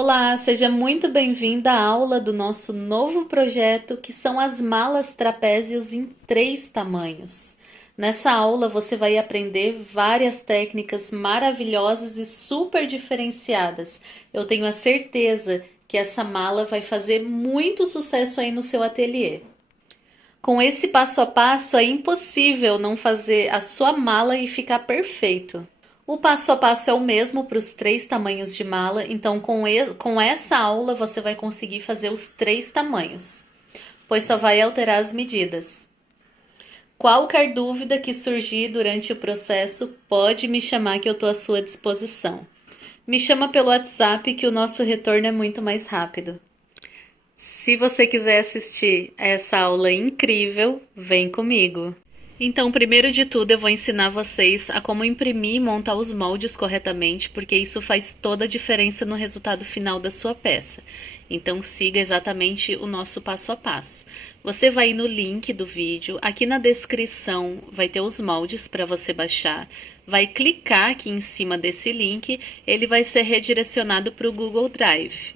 Olá, seja muito bem-vinda à aula do nosso novo projeto, que são as malas trapézios em 3 tamanhos. Nessa aula você vai aprender várias técnicas maravilhosas e super diferenciadas. Eu tenho a certeza que essa mala vai fazer muito sucesso aí no seu ateliê. Com esse passo a passo é impossível não fazer a sua mala e ficar perfeito. O passo a passo é o mesmo para os 3 tamanhos de mala, então com essa aula você vai conseguir fazer os 3 tamanhos, pois só vai alterar as medidas. Qualquer dúvida que surgir durante o processo, pode me chamar que eu estou à sua disposição. Me chama pelo WhatsApp que o nosso retorno é muito mais rápido. Se você quiser assistir a essa aula incrível, vem comigo. Então, primeiro de tudo, eu vou ensinar vocês a como imprimir e montar os moldes corretamente, porque isso faz toda a diferença no resultado final da sua peça. Então, siga exatamente o nosso passo a passo. Você vai no link do vídeo, aqui na descrição vai ter os moldes para você baixar. Vai clicar aqui em cima desse link, ele vai ser redirecionado para o Google Drive.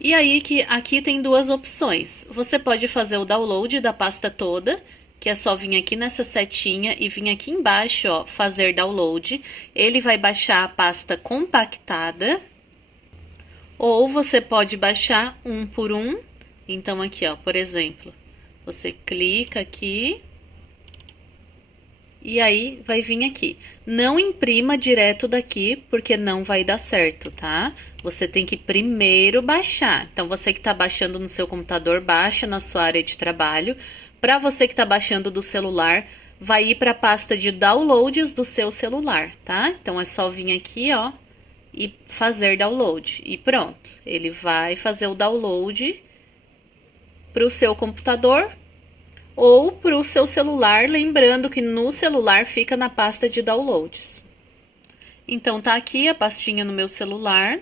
E aí que aqui tem duas opções. Você pode fazer o download da pasta toda, que é só vir aqui nessa setinha e vir aqui embaixo, ó, fazer download. Ele vai baixar a pasta compactada. Ou você pode baixar um por um. Então aqui, ó, por exemplo, você clica aqui e aí vai vir aqui. Não imprima direto daqui, porque não vai dar certo, tá? Você tem que primeiro baixar. Então, você que está baixando no seu computador, baixa na sua área de trabalho. Para você que está baixando do celular, vai ir para a pasta de downloads do seu celular, tá? Então, é só vir aqui, ó, e fazer download. E pronto, ele vai fazer o download para o seu computador ou para o seu celular, lembrando que no celular fica na pasta de downloads. Então, tá aqui a pastinha no meu celular,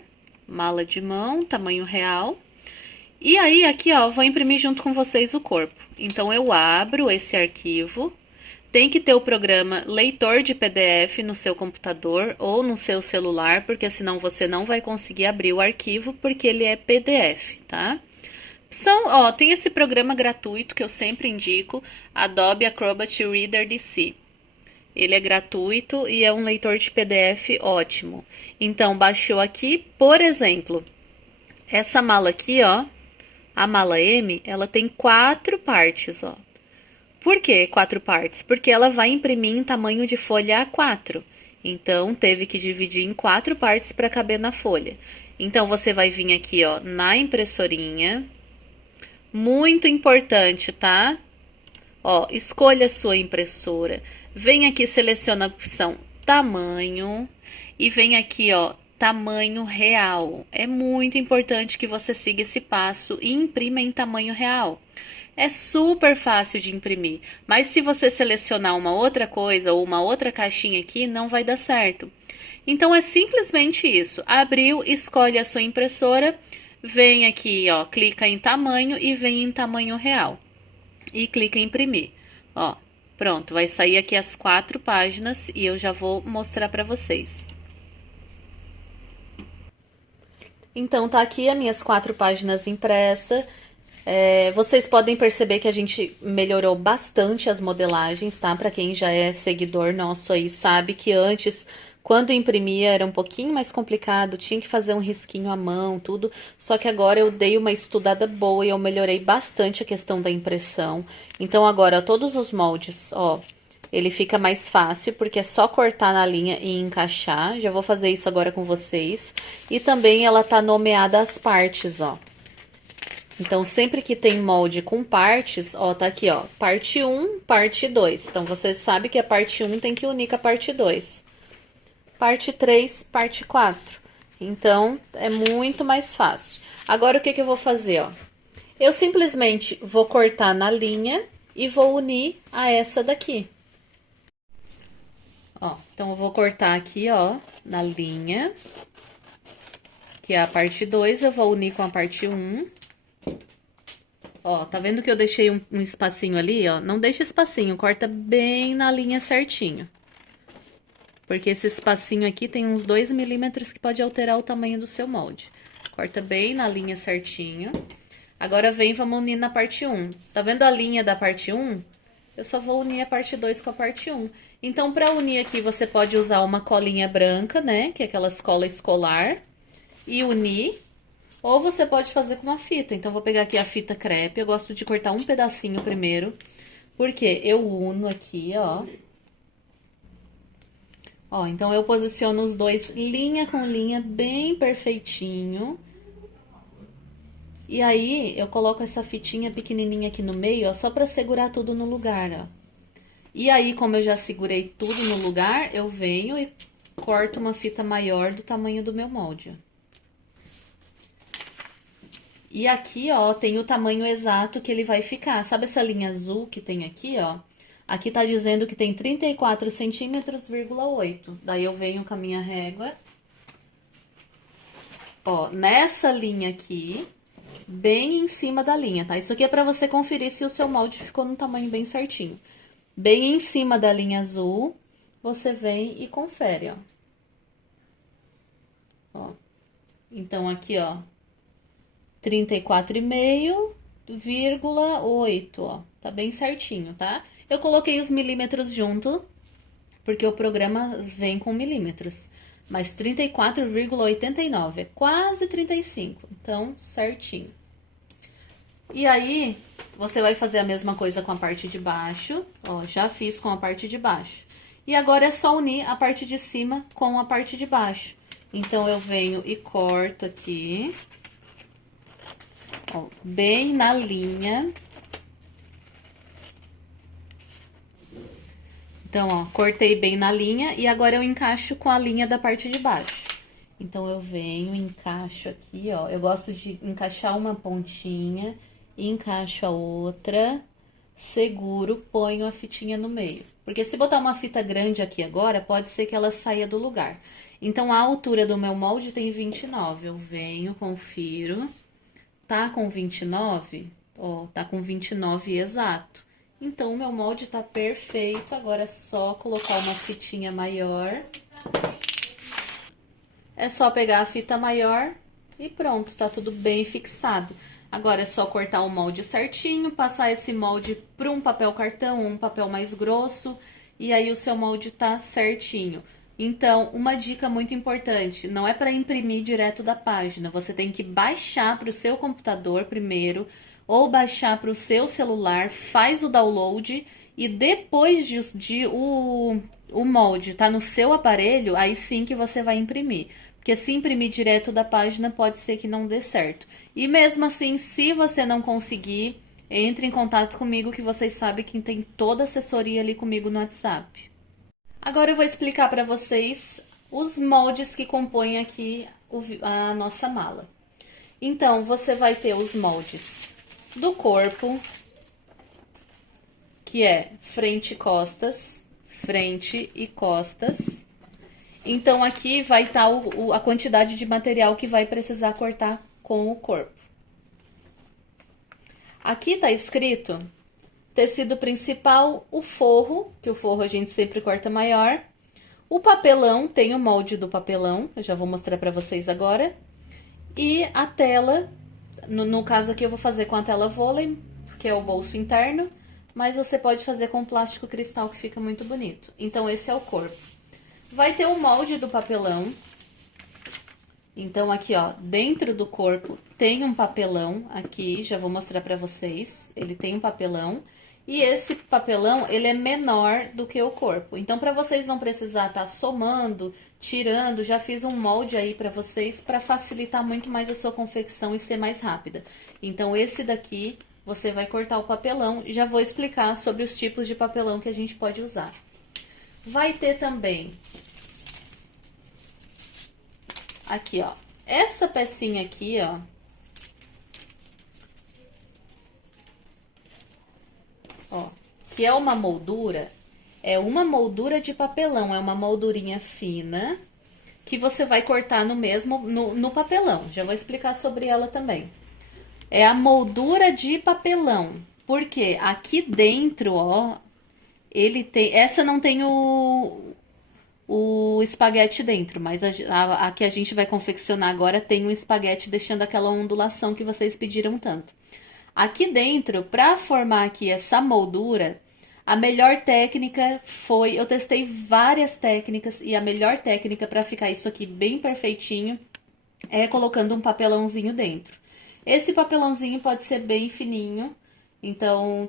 mala de mão, tamanho real. E aí, aqui, ó, vou imprimir junto com vocês o corpo. Então, eu abro esse arquivo. Tem que ter o programa leitor de PDF no seu computador ou no seu celular, porque senão você não vai conseguir abrir o arquivo, porque ele é PDF, tá? Tem esse programa gratuito que eu sempre indico, Adobe Acrobat Reader DC. Ele é gratuito e é um leitor de PDF ótimo. Então, baixou aqui, por exemplo, essa mala aqui, ó, a mala M, ela tem 4 partes, ó. Por que 4 partes? Porque ela vai imprimir em tamanho de folha A4. Então, teve que dividir em 4 partes para caber na folha. Então, você vai vir aqui, ó, na impressorinha. Muito importante, tá? Ó, escolha a sua impressora. Vem aqui, seleciona a opção tamanho. E vem aqui, ó, tamanho real. É muito importante que você siga esse passo e imprima em tamanho real. É super fácil de imprimir, mas se você selecionar uma outra coisa ou uma outra caixinha aqui, não vai dar certo. Então, é simplesmente isso. Abriu, escolhe a sua impressora, vem aqui, ó, clica em tamanho e vem em tamanho real. E clica em imprimir. Ó, pronto, vai sair aqui as 4 páginas e eu já vou mostrar para vocês. Então, tá aqui as minhas 4 páginas impressas. Vocês podem perceber que a gente melhorou bastante as modelagens, tá? Para quem já é seguidor nosso aí, sabe que antes, quando imprimia, era um pouquinho mais complicado, tinha que fazer um risquinho à mão, tudo. Só que agora eu dei uma estudada boa e eu melhorei bastante a questão da impressão. Então, agora, todos os moldes, ó, ele fica mais fácil, porque é só cortar na linha e encaixar. Já vou fazer isso agora com vocês. E também ela tá nomeada as partes, ó. Então, sempre que tem molde com partes, ó, tá aqui, ó, parte 1, parte 2. Então, você sabe que a parte 1 tem que unir com a parte 2. Parte 3, parte 4. Então, é muito mais fácil. Agora, o que que eu vou fazer, ó? Eu simplesmente vou cortar na linha e vou unir a essa daqui. Ó, então, eu vou cortar aqui, ó, na linha, que é a parte 2, eu vou unir com a parte 1. Ó, tá vendo que eu deixei um espacinho ali, ó? Não deixa espacinho, corta bem na linha certinho. porque esse espacinho aqui tem uns 2 milímetros que pode alterar o tamanho do seu molde. Corta bem na linha certinho. Agora vem, vamos unir na parte 1. Tá vendo a linha da parte 1? Eu só vou unir a parte 2 com a parte 1. Então, para unir aqui, você pode usar uma colinha branca, né? Que é aquelas cola escolar. E unir. Ou você pode fazer com uma fita. Então, vou pegar aqui a fita crepe. Eu gosto de cortar um pedacinho primeiro. Porque eu uno aqui, ó. Ó, então eu posiciono os dois linha com linha bem perfeitinho. E aí, eu coloco essa fitinha pequenininha aqui no meio, ó, só pra segurar tudo no lugar, ó. E aí, como eu já segurei tudo no lugar, eu venho e corto uma fita maior do tamanho do meu molde, ó. E aqui, ó, tem o tamanho exato que ele vai ficar. Sabe essa linha azul que tem aqui, ó? Aqui tá dizendo que tem 34 centímetros,8. Daí eu venho com a minha régua. Ó, nessa linha aqui, bem em cima da linha, tá? Isso aqui é pra você conferir se o seu molde ficou no tamanho bem certinho. Bem em cima da linha azul, você vem e confere, ó. Ó. Então, aqui, ó, 34,5,8, ó. Tá bem certinho, tá? Eu coloquei os milímetros junto, porque o programa vem com milímetros. Mas 34,89, é quase 35, então, certinho. E aí, você vai fazer a mesma coisa com a parte de baixo, ó, já fiz com a parte de baixo. E agora é só unir a parte de cima com a parte de baixo. Então, eu venho e corto aqui, ó, bem na linha. Então, ó, cortei bem na linha e agora eu encaixo com a linha da parte de baixo. Então, eu venho, encaixo aqui, ó. Eu gosto de encaixar uma pontinha, encaixo a outra, seguro, ponho a fitinha no meio. Porque se botar uma fita grande aqui agora, pode ser que ela saia do lugar. Então, a altura do meu molde tem 29. Eu venho, confiro. Tá com 29? Ó, tá com 29 exato. Então, o meu molde tá perfeito. Agora é só colocar uma fitinha maior. É só pegar a fita maior e pronto, tá tudo bem fixado. Agora é só cortar o molde certinho, passar esse molde para um papel cartão, um papel mais grosso, e aí o seu molde tá certinho. Então, uma dica muito importante, não é para imprimir direto da página, você tem que baixar para o seu computador primeiro, ou baixar para o seu celular, faz o download e depois o molde tá no seu aparelho, aí sim que você vai imprimir. Porque se imprimir direto da página, pode ser que não dê certo. E mesmo assim, se você não conseguir, entre em contato comigo, que vocês sabem que tem toda a assessoria ali comigo no WhatsApp. Agora eu vou explicar para vocês os moldes que compõem aqui a nossa mala. Então, você vai ter os moldes do corpo, que é frente e costas. Então, aqui vai estar a quantidade de material que vai precisar cortar com o corpo. Aqui tá escrito tecido principal, o forro, que o forro a gente sempre corta maior. O papelão, tem o molde do papelão, eu já vou mostrar pra vocês agora. E a tela, no caso aqui eu vou fazer com a tela vôlei, que é o bolso interno, mas você pode fazer com plástico cristal, que fica muito bonito. Então, esse é o corpo. Vai ter o molde do papelão. Então, aqui, ó, dentro do corpo tem um papelão aqui, já vou mostrar pra vocês. Ele tem um papelão. E esse papelão, ele é menor do que o corpo. Então, pra vocês não precisar estar somando, tirando, já fiz um molde aí pra vocês pra facilitar muito mais a sua confecção e ser mais rápida. Então, esse daqui, você vai cortar o papelão e já vou explicar sobre os tipos de papelão que a gente pode usar. Vai ter também aqui, ó, essa pecinha aqui, ó, que é uma moldura de papelão, é uma moldurinha fina, que você vai cortar no papelão. Já vou explicar sobre ela também. É a moldura de papelão, porque aqui dentro, ó, ele tem, essa não tem o espaguete dentro, mas a que a gente vai confeccionar agora tem um espaguete deixando aquela ondulação que vocês pediram tanto. Aqui dentro, para formar aqui essa moldura, a melhor técnica foi, eu testei várias técnicas e a melhor técnica para ficar isso aqui bem perfeitinho é colocando um papelãozinho dentro. Esse papelãozinho pode ser bem fininho, então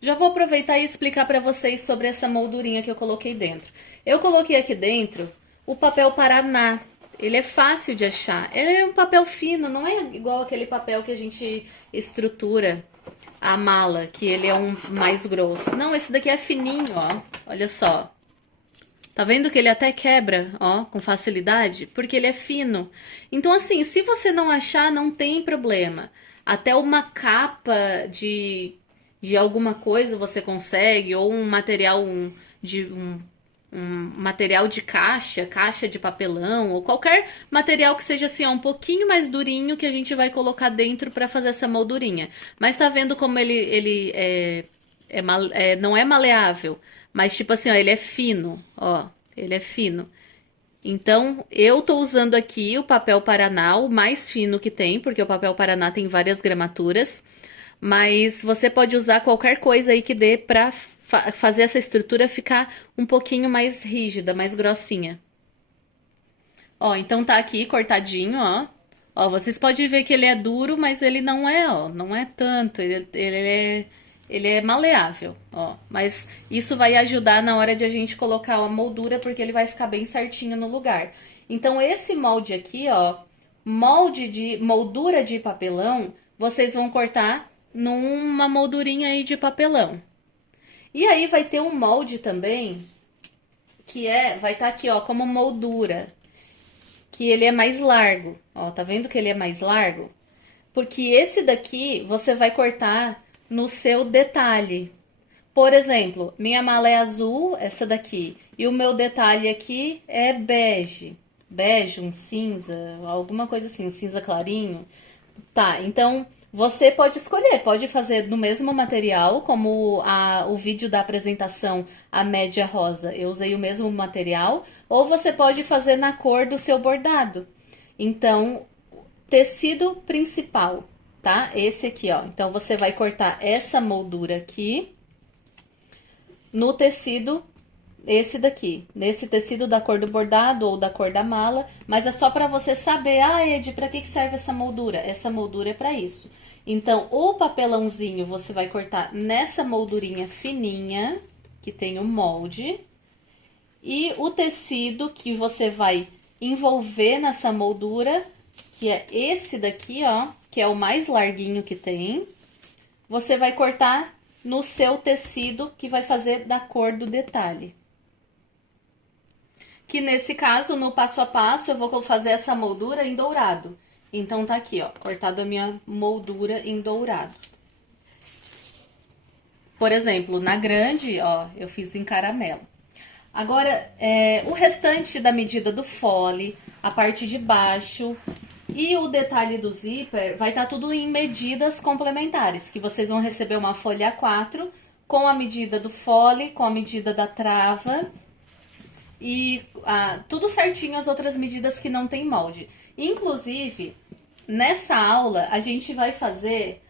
já vou aproveitar e explicar para vocês sobre essa moldurinha que eu coloquei dentro. Eu coloquei aqui dentro o papel Paraná. Ele é fácil de achar. Ele é um papel fino, não é igual aquele papel que a gente estrutura a mala, que ele é um mais grosso. Não, esse daqui é fininho, ó. Olha só. Tá vendo que ele até quebra, ó, com facilidade? Porque ele é fino. Então, assim, se você não achar, não tem problema. Até uma capa de alguma coisa você consegue, ou um material um material de caixa de papelão, ou qualquer material que seja assim, ó, um pouquinho mais durinho que a gente vai colocar dentro para fazer essa moldurinha. Mas tá vendo como ele não é maleável, mas tipo assim, ó, ele é fino, ó, ele é fino. Então, eu tô usando aqui o papel Paraná, o mais fino que tem, porque o papel Paraná tem várias gramaturas, mas você pode usar qualquer coisa aí que dê pra fazer essa estrutura ficar um pouquinho mais rígida, mais grossinha. Ó, então tá aqui cortadinho, ó. Ó, vocês podem ver que ele é duro, mas ele não é, ó, não é tanto, ele é maleável, ó. Mas isso vai ajudar na hora de a gente colocar a moldura, porque ele vai ficar bem certinho no lugar. Então, esse molde aqui, ó, moldura de papelão, vocês vão cortar numa moldurinha aí de papelão. E aí vai ter um molde também, vai estar aqui, ó, como moldura, que ele é mais largo, ó, tá vendo que ele é mais largo? Porque esse daqui você vai cortar no seu detalhe. Por exemplo, minha mala é azul, essa daqui, e o meu detalhe aqui é bege, um cinza, alguma coisa assim, um cinza clarinho. Tá, então você pode escolher, pode fazer no mesmo material, como o vídeo da apresentação, a média rosa, eu usei o mesmo material, ou você pode fazer na cor do seu bordado. Então, tecido principal, tá? Esse aqui, ó. Então, você vai cortar essa moldura aqui no tecido, esse daqui, nesse tecido da cor do bordado ou da cor da mala, mas é só para você saber, ah, Ed, para que serve essa moldura? Essa moldura é para isso. Então, o papelãozinho você vai cortar nessa moldurinha fininha, que tem o molde, e o tecido que você vai envolver nessa moldura, que é esse daqui, ó, que é o mais larguinho que tem, você vai cortar no seu tecido que vai fazer da cor do detalhe. Que nesse caso, no passo a passo, eu vou fazer essa moldura em dourado. Então, tá aqui, ó, cortado a minha moldura em dourado. Por exemplo, na grande, ó, eu fiz em caramelo. Agora, o restante da medida do fole, a parte de baixo e o detalhe do zíper vai estar tudo em medidas complementares, que vocês vão receber uma folha A4 com a medida do fole, com a medida da trava e tudo certinho as outras medidas que não tem molde. Inclusive, nessa aula, a gente vai fazer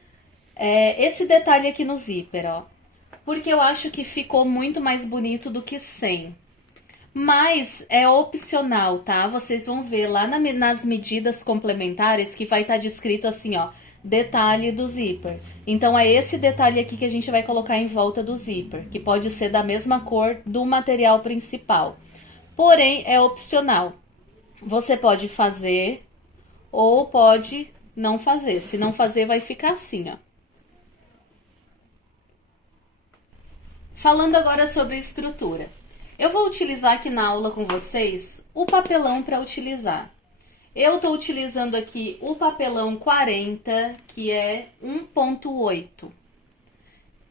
esse detalhe aqui no zíper, ó. Porque eu acho que ficou muito mais bonito do que sem. Mas é opcional, tá? Vocês vão ver lá nas medidas complementares que vai estar descrito assim, ó, detalhe do zíper. Então, é esse detalhe aqui que a gente vai colocar em volta do zíper, que pode ser da mesma cor do material principal. Porém, é opcional. Você pode fazer ou pode não fazer. Se não fazer, vai ficar assim, ó. Falando agora sobre estrutura. Eu vou utilizar aqui na aula com vocês o papelão para utilizar. Eu tô utilizando aqui o papelão 40, que é 1.8.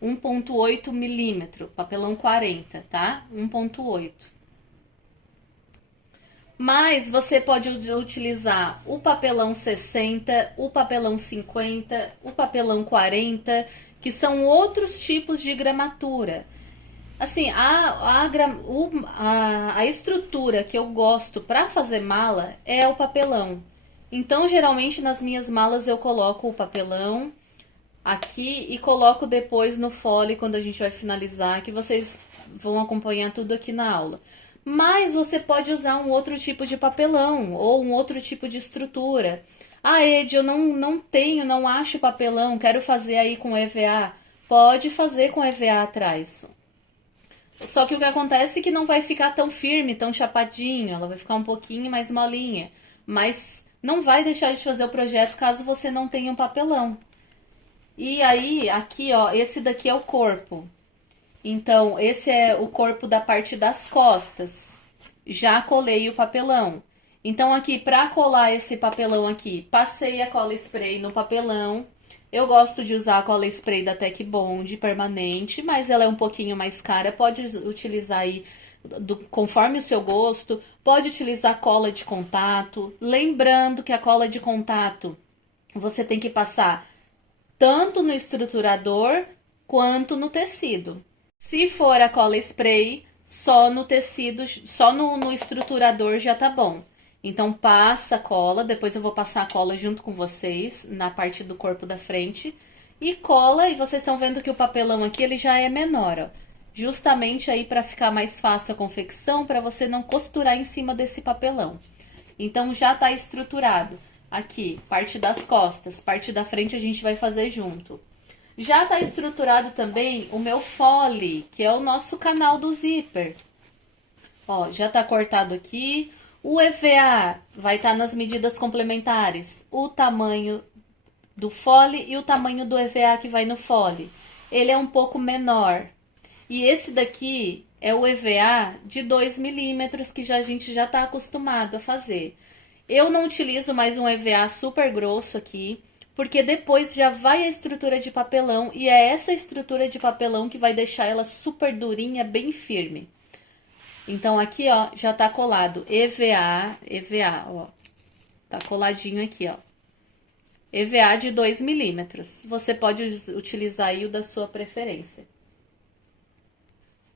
1.8 milímetro, papelão 40, tá? 1.8. Mas você pode utilizar o papelão 60, o papelão 50, o papelão 40, que são outros tipos de gramatura. Assim, a estrutura que eu gosto pra fazer mala é o papelão. Então, geralmente nas minhas malas eu coloco o papelão aqui e coloco depois no fole quando a gente vai finalizar, que vocês vão acompanhar tudo aqui na aula. Mas você pode usar um outro tipo de papelão ou um outro tipo de estrutura. Ah, Ed, eu não tenho, não acho papelão, quero fazer aí com EVA. Pode fazer com EVA atrás. Só que o que acontece é que não vai ficar tão firme, tão chapadinho, ela vai ficar um pouquinho mais molinha. Mas não vai deixar de fazer o projeto caso você não tenha um papelão. E aí, aqui, ó, esse daqui é o corpo. Então, esse é o corpo da parte das costas. Já colei o papelão. Então, aqui, para colar esse papelão aqui, passei a cola spray no papelão. Eu gosto de usar a cola spray da Tec Bond permanente, mas ela é um pouquinho mais cara. Pode utilizar aí conforme o seu gosto. Pode utilizar cola de contato. Lembrando que a cola de contato você tem que passar tanto no estruturador quanto no tecido. Se for a cola spray, só no tecido, só no estruturador já tá bom. Então passa a cola, depois eu vou passar a cola junto com vocês na parte do corpo da frente e cola, e vocês estão vendo que o papelão aqui ele já é menor, ó. Justamente aí para ficar mais fácil a confecção, para você não costurar em cima desse papelão. Então já tá estruturado. Aqui, parte das costas, parte da frente a gente vai fazer junto. Já tá estruturado também o meu fole, que é o nosso canal do zíper. Ó, já tá cortado aqui. O EVA vai estar nas medidas complementares. O tamanho do fole e o tamanho do EVA que vai no fole. Ele é um pouco menor. E esse daqui é o EVA de 2 milímetros que a gente já tá acostumado a fazer. Eu não utilizo mais um EVA super grosso aqui, porque depois já vai a estrutura de papelão e é essa estrutura de papelão que vai deixar ela super durinha, bem firme. Então aqui, ó, já tá colado EVA, ó. Tá coladinho aqui, ó. EVA de 2 milímetros. Você pode utilizar aí o da sua preferência.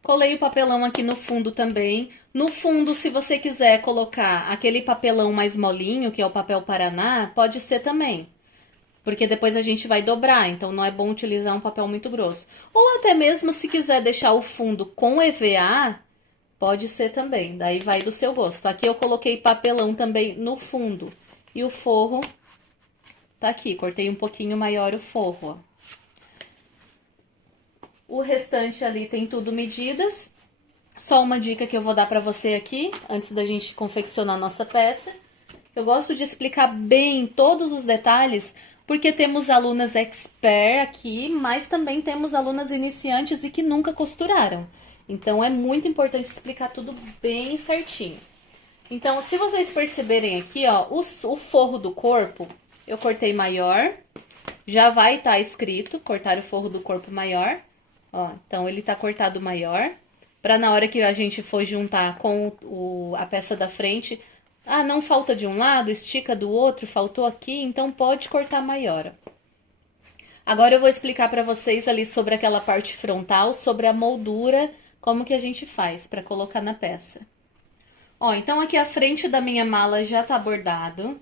Colei o papelão aqui no fundo também. No fundo, se você quiser colocar aquele papelão mais molinho, que é o papel Paraná, pode ser também. Porque depois a gente vai dobrar, então não é bom utilizar um papel muito grosso. Ou até mesmo se quiser deixar o fundo com EVA, pode ser também, daí vai do seu gosto. Aqui eu coloquei papelão também no fundo. E o forro tá aqui, cortei um pouquinho maior o forro, ó. O restante ali tem tudo medidas. Só uma dica que eu vou dar pra você aqui, antes da gente confeccionar a nossa peça. Eu gosto de explicar bem todos os detalhes, porque temos alunas expert aqui, mas também temos alunas iniciantes e que nunca costuraram. Então, é muito importante explicar tudo bem certinho. Então, se vocês perceberem aqui, ó, o forro do corpo, eu cortei maior. Já vai estar escrito, cortar o forro do corpo maior. Ó, então, ele tá cortado maior. Pra na hora que a gente for juntar com a peça da frente, ah, não falta de um lado, estica do outro, faltou aqui, então pode cortar maior. Agora eu vou explicar pra vocês ali sobre aquela parte frontal, sobre a moldura, como que a gente faz pra colocar na peça. Ó, então aqui a frente da minha mala já tá bordado.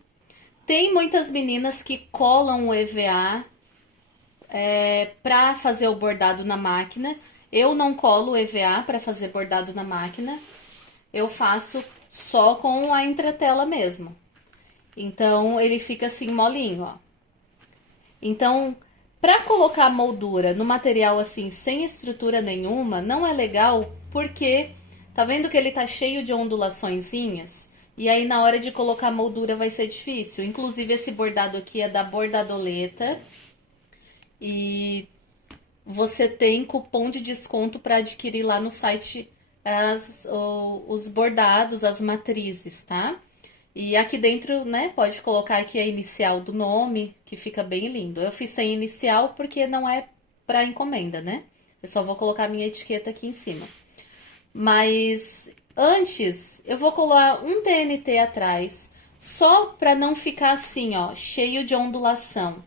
Tem muitas meninas que colam o EVA pra fazer o bordado na máquina. Eu não colo o EVA pra fazer bordado na máquina. Eu faço só com a entretela mesmo. Então, ele fica assim molinho, ó. Então, pra colocar a moldura no material assim, sem estrutura nenhuma, não é legal porque tá vendo que ele tá cheio de ondulaçõezinhas? E aí, na hora de colocar a moldura vai ser difícil. Inclusive, esse bordado aqui é da Bordadoleta. E você tem cupom de desconto para adquirir lá no site os bordados, as matrizes, tá? E aqui dentro, né, pode colocar aqui a inicial do nome, que fica bem lindo. Eu fiz sem inicial porque não é para encomenda, né? Eu só vou colocar a minha etiqueta aqui em cima. Mas antes, eu vou colar um TNT atrás, só para não ficar assim, ó, cheio de ondulação.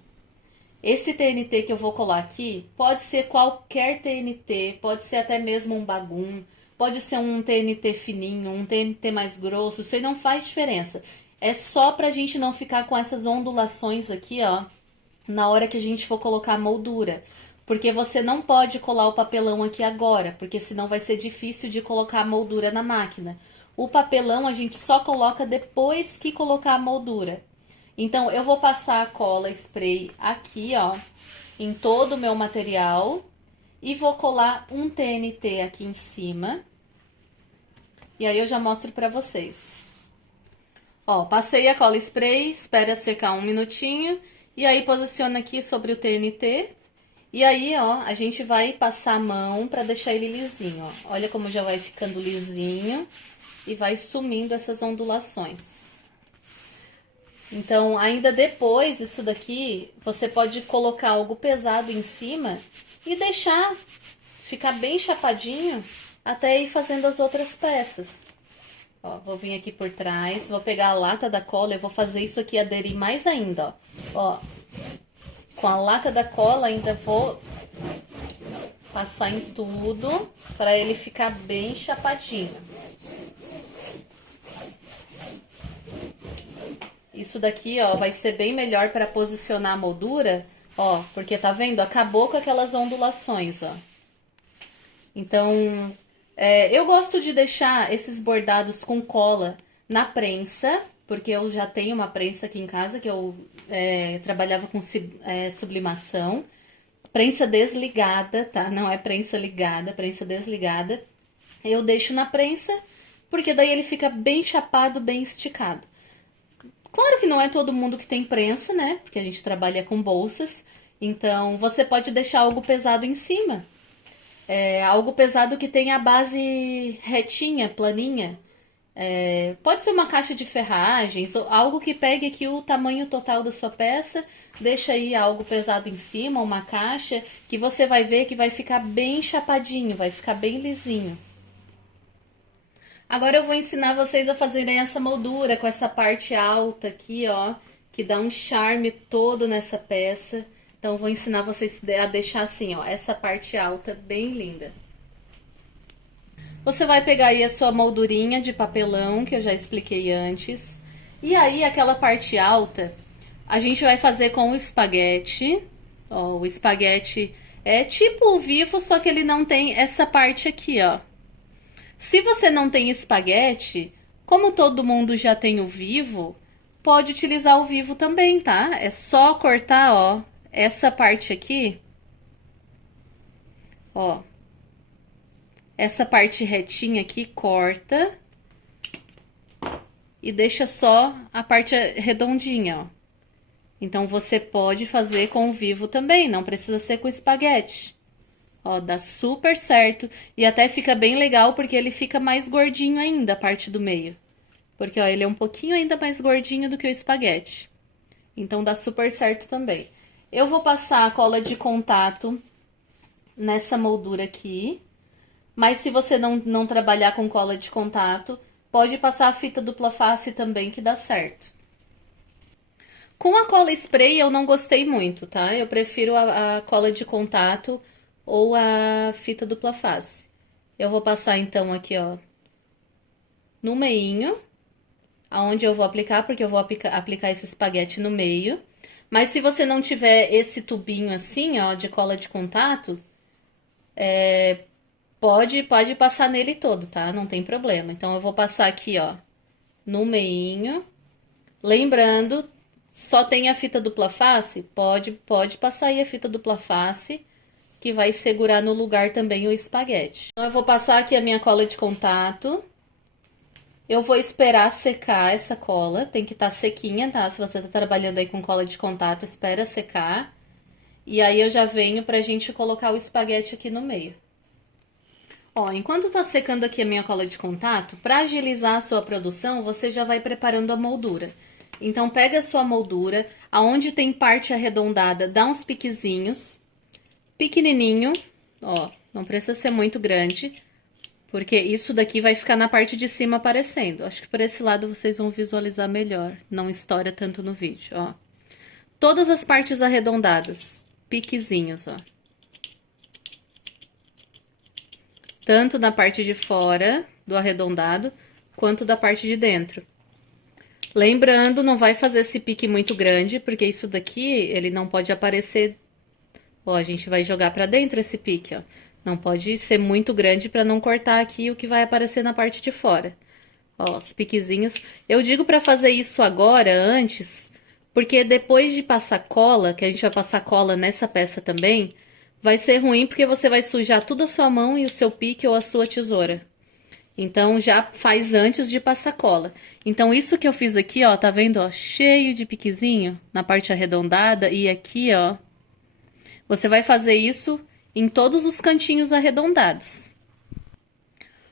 Esse TNT que eu vou colar aqui pode ser qualquer TNT, pode ser até mesmo um bagum, pode ser um TNT fininho, um TNT mais grosso, isso aí não faz diferença. É só pra gente não ficar com essas ondulações aqui, ó, na hora que a gente for colocar a moldura. Porque você não pode colar o papelão aqui agora, porque senão vai ser difícil de colocar a moldura na máquina. O papelão a gente só coloca depois que colocar a moldura. Então, eu vou passar a cola spray aqui, ó, em todo o meu material. E vou colar um TNT aqui em cima. E aí eu já mostro pra vocês. Ó, passei a cola spray, espera secar um minutinho. E aí, posiciona aqui sobre o TNT. E aí, ó, a gente vai passar a mão pra deixar ele lisinho, ó. Olha como já vai ficando lisinho. E vai sumindo essas ondulações. Então, ainda depois, isso daqui, você pode colocar algo pesado em cima e deixar ficar bem chapadinho até ir fazendo as outras peças. Ó, vou vir aqui por trás, vou pegar a lata da cola e vou fazer isso aqui aderir mais ainda, ó. Ó, com a lata da cola ainda vou passar em tudo para ele ficar bem chapadinho. Isso daqui, ó, vai ser bem melhor para posicionar a moldura, ó, porque tá vendo? Acabou com aquelas ondulações, ó. Então, eu gosto de deixar esses bordados com cola na prensa, porque eu já tenho uma prensa aqui em casa que eu trabalhava com sublimação. Prensa desligada, tá? Não é prensa ligada, prensa desligada. Eu deixo na prensa, porque daí ele fica bem chapado, bem esticado. Claro que não é todo mundo que tem prensa, né? Porque a gente trabalha com bolsas. Então, você pode deixar algo pesado em cima. Algo pesado que tenha a base retinha, planinha. Pode ser uma caixa de ferragens, ou algo que pegue aqui o tamanho total da sua peça. Deixa aí algo pesado em cima, uma caixa, que você vai ver que vai ficar bem chapadinho, vai ficar bem lisinho. Agora eu vou ensinar vocês a fazerem essa moldura com essa parte alta aqui, ó, que dá um charme todo nessa peça. Então, eu vou ensinar vocês a deixar assim, ó, essa parte alta bem linda. Você vai pegar aí a sua moldurinha de papelão, que eu já expliquei antes. E aí, aquela parte alta, a gente vai fazer com o espaguete. Ó, o espaguete é tipo o vivo, só que ele não tem essa parte aqui, ó. Se você não tem espaguete, como todo mundo já tem o vivo, pode utilizar o vivo também, tá? É só cortar, ó, essa parte aqui, ó. Essa parte retinha aqui, corta e deixa só a parte redondinha, ó. Então, você pode fazer com o vivo também, não precisa ser com espaguete. Ó, dá super certo. E até fica bem legal porque ele fica mais gordinho ainda, a parte do meio. Porque, ó, ele é um pouquinho ainda mais gordinho do que o espaguete. Então, dá super certo também. Eu vou passar a cola de contato nessa moldura aqui. Mas se você não trabalhar com cola de contato, pode passar a fita dupla face também que dá certo. Com a cola spray eu não gostei muito, tá? Eu prefiro a cola de contato ou a fita dupla face. Eu vou passar então aqui, ó, no meinho, aonde eu vou aplicar, porque eu vou aplicar esse espaguete no meio. Mas se você não tiver esse tubinho assim, ó, de cola de contato, pode passar nele todo, tá? Não tem problema. Então, eu vou passar aqui, ó, no meinho. Lembrando, só tem a fita dupla face? Pode passar aí a fita dupla face, que vai segurar no lugar também o espaguete. Então, eu vou passar aqui a minha cola de contato. Eu vou esperar secar essa cola, tem que estar sequinha, tá? Se você tá trabalhando aí com cola de contato, espera secar. E aí, eu já venho pra gente colocar o espaguete aqui no meio. Ó, enquanto tá secando aqui a minha cola de contato, pra agilizar a sua produção, você já vai preparando a moldura. Então, pega a sua moldura, aonde tem parte arredondada, dá uns piquezinhos, pequenininho, ó, não precisa ser muito grande, porque isso daqui vai ficar na parte de cima aparecendo. Acho que por esse lado vocês vão visualizar melhor, não estoura tanto no vídeo, ó. todas as partes arredondadas, piquezinhos, ó. Tanto na parte de fora do arredondado, quanto da parte de dentro. Lembrando, não vai fazer esse pique muito grande, porque isso daqui, ele não pode aparecer. Ó, a gente vai jogar pra dentro esse pique, ó. Não pode ser muito grande pra não cortar aqui o que vai aparecer na parte de fora. Ó, os piquezinhos. Eu digo pra fazer isso agora, antes, porque depois de passar cola, que a gente vai passar cola nessa peça também, vai ser ruim porque você vai sujar tudo a sua mão e o seu pique ou a sua tesoura. Então, já faz antes de passar cola. Então, isso que eu fiz aqui, ó, tá vendo, ó, cheio de piquezinho na parte arredondada e aqui, ó, você vai fazer isso em todos os cantinhos arredondados.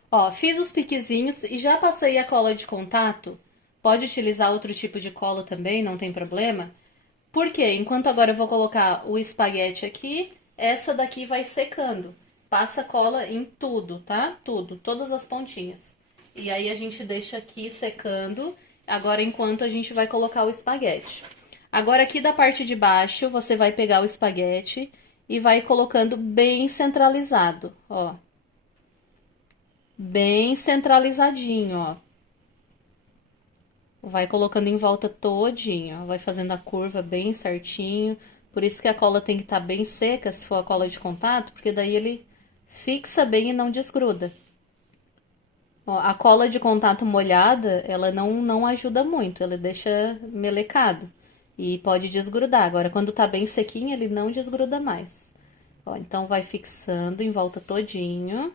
Ó, fiz os piquezinhos e já passei a cola de contato. Pode utilizar outro tipo de cola também, não tem problema. Por quê? Enquanto agora eu vou colocar o espaguete aqui, essa daqui vai secando. Passa cola em tudo, tá? Tudo, todas as pontinhas. E aí a gente deixa aqui secando, agora enquanto a gente vai colocar o espaguete. Agora aqui da parte de baixo, você vai pegar o espaguete e vai colocando bem centralizado, ó. Bem centralizadinho, ó. Vai colocando em volta todinho, ó. Vai fazendo a curva bem certinho. Por isso que a cola tem que estar bem seca, se for a cola de contato, porque daí ele fixa bem e não desgruda. Ó, a cola de contato molhada, ela não ajuda muito, ela deixa melecado. E pode desgrudar. Agora, quando tá bem sequinho, ele não desgruda mais. Ó, então, vai fixando em volta todinho.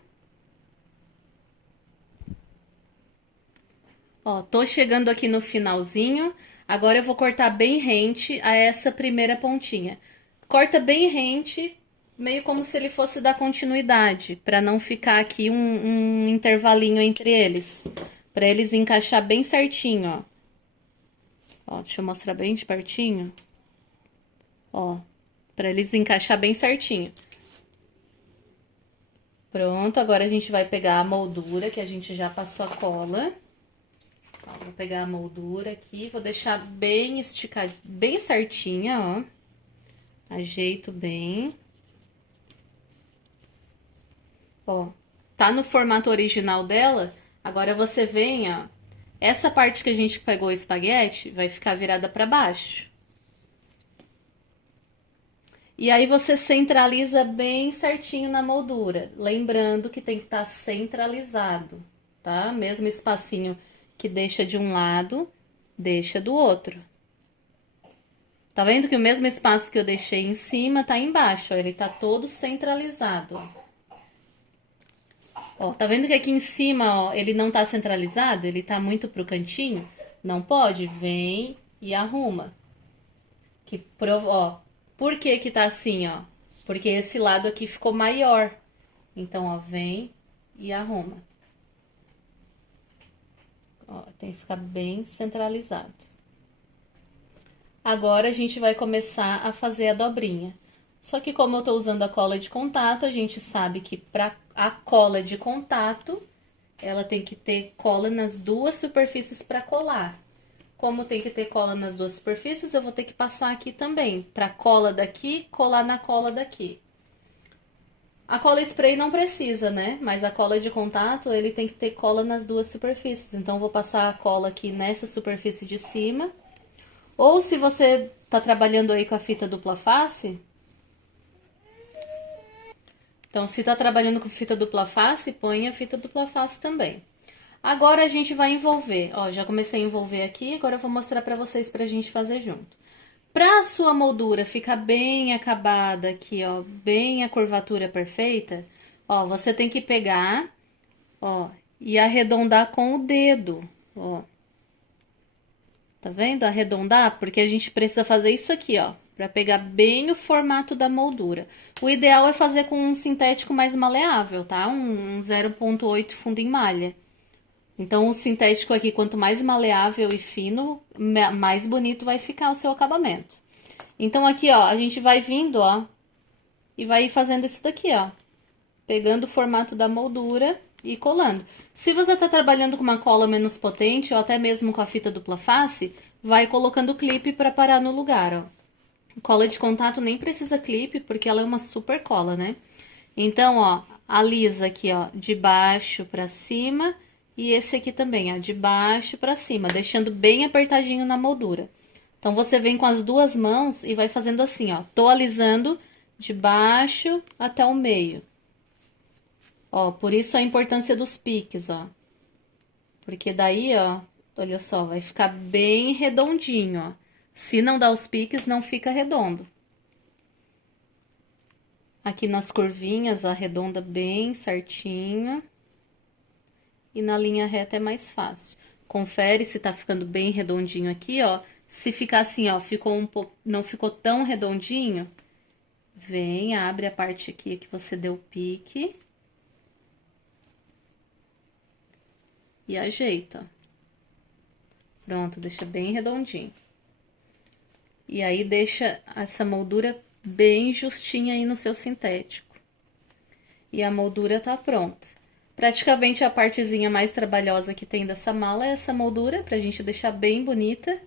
Ó, tô chegando aqui no finalzinho. Agora eu vou cortar bem rente a essa primeira pontinha. Corta bem rente, meio como se ele fosse dar continuidade, para não ficar aqui um intervalinho entre eles. Para eles encaixar bem certinho, ó. Ó, deixa eu mostrar bem de pertinho. Ó, para eles encaixar bem certinho. Pronto, agora a gente vai pegar a moldura que a gente já passou a cola. Ó, vou pegar a moldura aqui, vou deixar bem esticada, bem certinha, ó. Ajeito bem. Ó, tá no formato original dela, agora você vem, ó. Essa parte que a gente pegou o espaguete vai ficar virada pra baixo. E aí você centraliza bem certinho na moldura. Lembrando que tem que estar centralizado, tá? Mesmo espacinho que deixa de um lado, deixa do outro. Tá vendo que o mesmo espaço que eu deixei em cima tá embaixo, ó, ele tá todo centralizado, ó. Ó, tá vendo que aqui em cima, ó, ele não tá centralizado? Ele tá muito pro cantinho? Não pode? Vem e arruma. Ó, por que que tá assim, ó? Porque esse lado aqui ficou maior. Então, ó, vem e arruma. Ó, tem que ficar bem centralizado. Agora, a gente vai começar a fazer a dobrinha. Só que como eu tô usando a cola de contato, a gente sabe que pra a cola de contato, ela tem que ter cola nas duas superfícies para colar. Como tem que ter cola nas duas superfícies, eu vou ter que passar aqui também, pra cola daqui, colar na cola daqui. A cola spray não precisa, né? Mas a cola de contato, ele tem que ter cola nas duas superfícies. Então, eu vou passar a cola aqui nessa superfície de cima. Ou se você tá trabalhando aí com a fita dupla face... Então, se tá trabalhando com fita dupla face, põe a fita dupla face também. Agora, a gente vai envolver. Ó, já comecei a envolver aqui, agora eu vou mostrar pra vocês pra gente fazer junto. Pra a sua moldura ficar bem acabada aqui, ó, bem a curvatura perfeita, ó, você tem que pegar, ó, e arredondar com o dedo, ó. Tá vendo? Arredondar, porque a gente precisa fazer isso aqui, ó, pra pegar bem o formato da moldura. O ideal é fazer com um sintético mais maleável, tá? Um 0,8 fundo em malha. Então, o sintético aqui, quanto mais maleável e fino, mais bonito vai ficar o seu acabamento. Então, aqui, ó, a gente vai vindo, ó, e vai fazendo isso daqui, ó. Pegando o formato da moldura e colando. Se você tá trabalhando com uma cola menos potente, ou até mesmo com a fita dupla face, vai colocando o clipe pra parar no lugar, ó. Cola de contato nem precisa clipe, porque ela é uma super cola, né? Então, ó, alisa aqui, ó, de baixo pra cima e esse aqui também, ó, de baixo pra cima, deixando bem apertadinho na moldura. Então, você vem com as duas mãos e vai fazendo assim, ó, tô alisando de baixo até o meio. Ó, por isso a importância dos piques, ó. Porque daí, ó, olha só, vai ficar bem redondinho, ó. Se não dá os piques, não fica redondo. Aqui nas curvinhas, arredonda bem certinho. E na linha reta é mais fácil. Confere se tá ficando bem redondinho aqui, ó. Se ficar assim, ó, ficou um pouco, não ficou tão redondinho, vem, abre a parte aqui que você deu pique. E ajeita. Pronto, deixa bem redondinho. E aí, deixa essa moldura bem justinha aí no seu sintético. E a moldura tá pronta. Praticamente a partezinha mais trabalhosa que tem dessa mala é essa moldura, pra gente deixar bem bonita.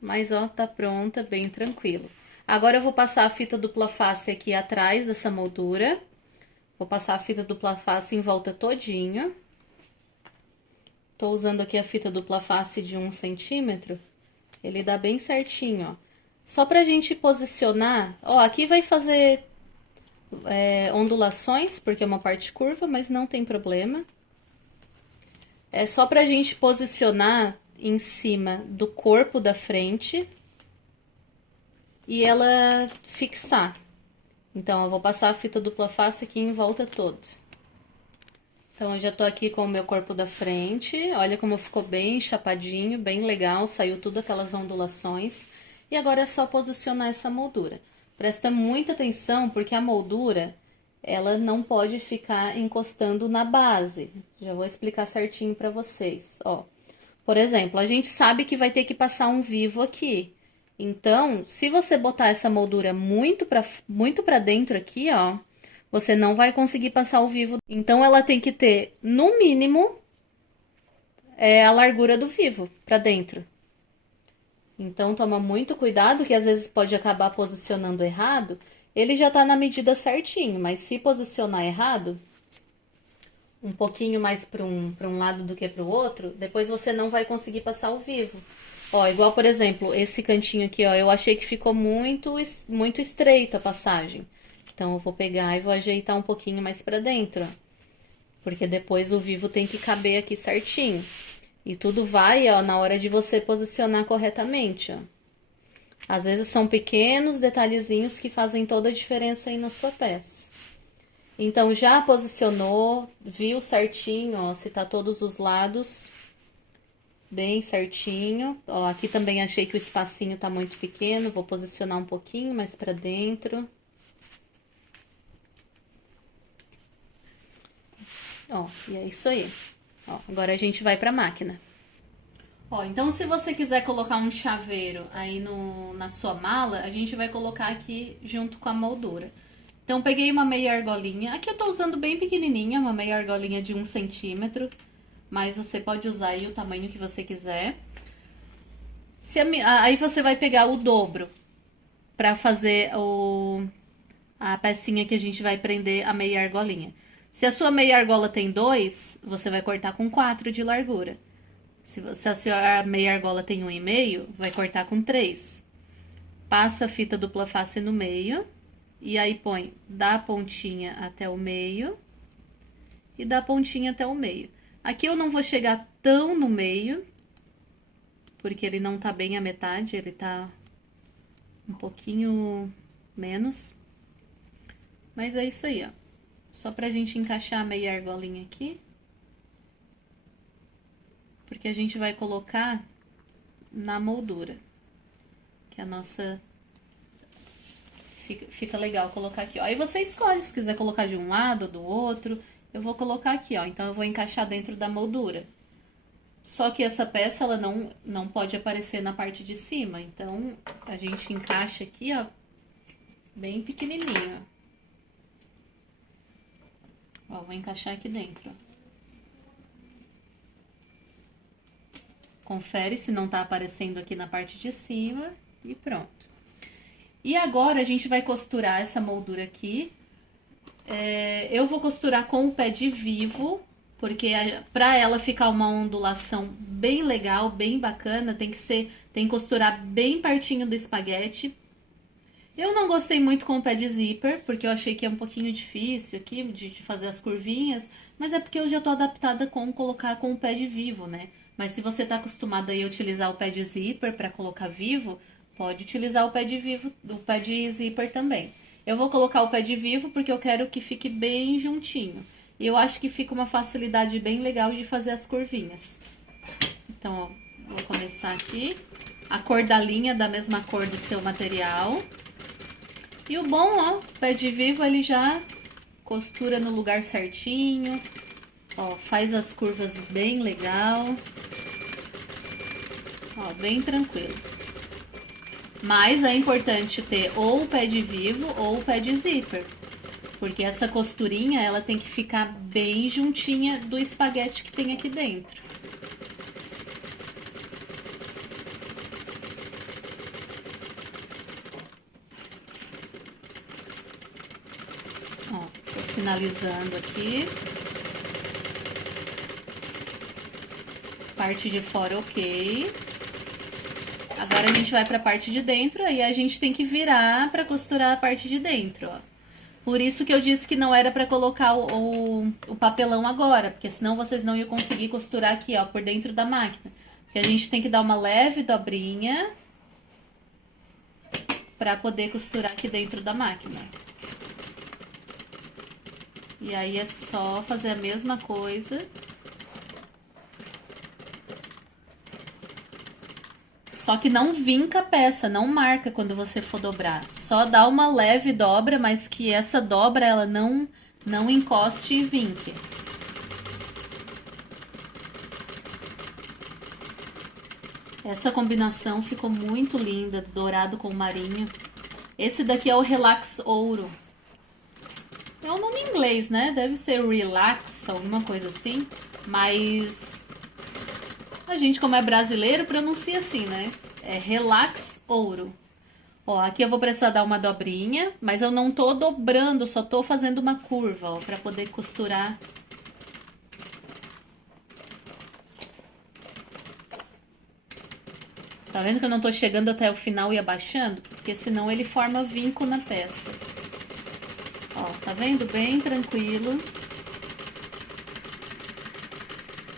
Mas, ó, tá pronta, bem tranquilo. Agora eu vou passar a fita dupla face aqui atrás dessa moldura. Vou passar a fita dupla face em volta todinho. Tô usando aqui a fita dupla face de 1 centímetro. Ele dá bem certinho, ó. Só pra gente posicionar, ó, aqui vai fazer ondulações, porque é uma parte curva, mas não tem problema. É só pra gente posicionar em cima do corpo da frente e ela fixar. Então, eu vou passar a fita dupla face aqui em volta todo. Então, eu já tô aqui com o meu corpo da frente, olha como ficou bem chapadinho, bem legal, saiu tudo aquelas ondulações. E agora é só posicionar essa moldura. Presta muita atenção, porque a moldura, ela não pode ficar encostando na base. Já vou explicar certinho pra vocês, ó. Por exemplo, a gente sabe que vai ter que passar um vivo aqui. Então, se você botar essa moldura muito pra dentro aqui, ó, você não vai conseguir passar o vivo. Então, ela tem que ter, no mínimo, a largura do vivo pra dentro. Então, toma muito cuidado, que às vezes pode acabar posicionando errado. Ele já tá na medida certinho, mas se posicionar errado, um pouquinho mais para um lado do que para o outro, depois você não vai conseguir passar o vivo. Ó, igual, por exemplo, esse cantinho aqui, ó, eu achei que ficou muito estreito a passagem. Então, eu vou pegar e vou ajeitar um pouquinho mais para dentro, ó. Porque depois o vivo tem que caber aqui certinho. E tudo vai, ó, na hora de você posicionar corretamente, ó. Às vezes são pequenos detalhezinhos que fazem toda a diferença aí na sua peça. Então, já posicionou, viu certinho, ó, se tá todos os lados bem certinho. Ó, aqui também achei que o espacinho tá muito pequeno, vou posicionar um pouquinho mais pra dentro. Ó, e é isso aí. Ó, agora a gente vai pra máquina. Ó, então se você quiser colocar um chaveiro aí na sua mala, a gente vai colocar aqui junto com a moldura. Então, peguei uma meia argolinha. Aqui eu tô usando bem pequenininha, uma meia argolinha de 1 centímetro. Mas você pode usar aí o tamanho que você quiser. Aí você vai pegar o dobro pra fazer a pecinha que a gente vai prender a meia argolinha. Se a sua meia argola tem 2, você vai cortar com 4 de largura. Se a sua meia argola tem 1,5, vai cortar com 3. Passa a fita dupla face no meio. E aí põe da pontinha até o meio e da pontinha até o meio. Aqui eu não vou chegar tão no meio, porque ele não tá bem a metade, ele tá um pouquinho menos. Mas é isso aí, ó. Só pra gente encaixar a meia argolinha aqui. Porque a gente vai colocar na moldura, que a nossa... Fica legal colocar aqui, ó. Aí você escolhe se quiser colocar de um lado ou do outro. Eu vou colocar aqui, ó. Então, eu vou encaixar dentro da moldura. Só que essa peça, ela não pode aparecer na parte de cima. Então, a gente encaixa aqui, ó, bem pequenininho, ó. Ó, vou encaixar aqui dentro, ó. Confere se não tá aparecendo aqui na parte de cima e pronto. E agora a gente vai costurar essa moldura aqui. Eu vou costurar com o pé de vivo, porque para ela ficar uma ondulação bem legal, bem bacana, tem que costurar bem pertinho do espaguete. Eu não gostei muito com o pé de zíper, porque eu achei que é um pouquinho difícil aqui de fazer as curvinhas, mas é porque eu já tô adaptada com colocar com o pé de vivo, né? Mas se você tá acostumada a utilizar o pé de zíper para colocar vivo, pode utilizar o pé de vivo, o pé de zíper também. Eu vou colocar o pé de vivo porque eu quero que fique bem juntinho. E eu acho que fica uma facilidade bem legal de fazer as curvinhas. Então, ó, vou começar aqui. A cor da linha da mesma cor do seu material. E o bom, ó, o pé de vivo ele já costura no lugar certinho. Ó, faz as curvas bem legal. Ó, bem tranquilo. Mas é importante ter ou o pé de vivo ou o pé de zíper. Porque essa costurinha, ela tem que ficar bem juntinha do espaguete que tem aqui dentro. Ó, tô finalizando aqui. Parte de fora, ok. Agora a gente vai pra parte de dentro, aí a gente tem que virar pra costurar a parte de dentro, ó. Por isso que eu disse que não era pra colocar o papelão agora, porque senão vocês não iam conseguir costurar aqui, ó, por dentro da máquina. Porque a gente tem que dar uma leve dobrinha pra poder costurar aqui dentro da máquina. E aí é só fazer a mesma coisa. Só que não vinca a peça, não marca quando você for dobrar. Só dá uma leve dobra, mas que essa dobra ela não encoste e vinque. Essa combinação ficou muito linda, dourado com marinho. Esse daqui é o Relax Ouro. É um nome em inglês, né? Deve ser Relax, alguma coisa assim. Mas a gente, como é brasileiro, pronuncia assim, né? É Relax Ouro. Ó, aqui eu vou precisar dar uma dobrinha, mas eu não tô dobrando, só tô fazendo uma curva, ó, pra poder costurar. Tá vendo que eu não tô chegando até o final e abaixando? Porque senão ele forma vinco na peça. Ó, tá vendo? Bem tranquilo.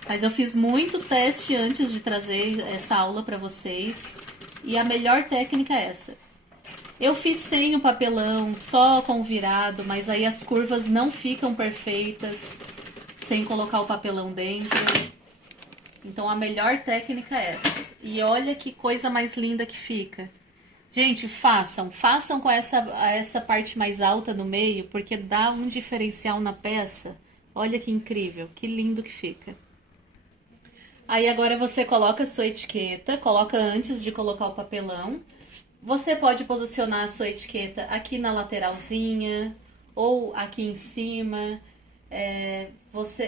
Mas eu fiz muito teste antes de trazer essa aula pra vocês. E a melhor técnica é essa. Eu fiz sem o papelão, só com o virado, mas aí as curvas não ficam perfeitas sem colocar o papelão dentro. Então a melhor técnica é essa. E olha que coisa mais linda que fica. Gente, façam com essa parte mais alta no meio, porque dá um diferencial na peça. Olha que incrível, que lindo que fica. Aí agora você coloca a sua etiqueta, coloca antes de colocar o papelão. Você pode posicionar a sua etiqueta aqui na lateralzinha ou aqui em cima.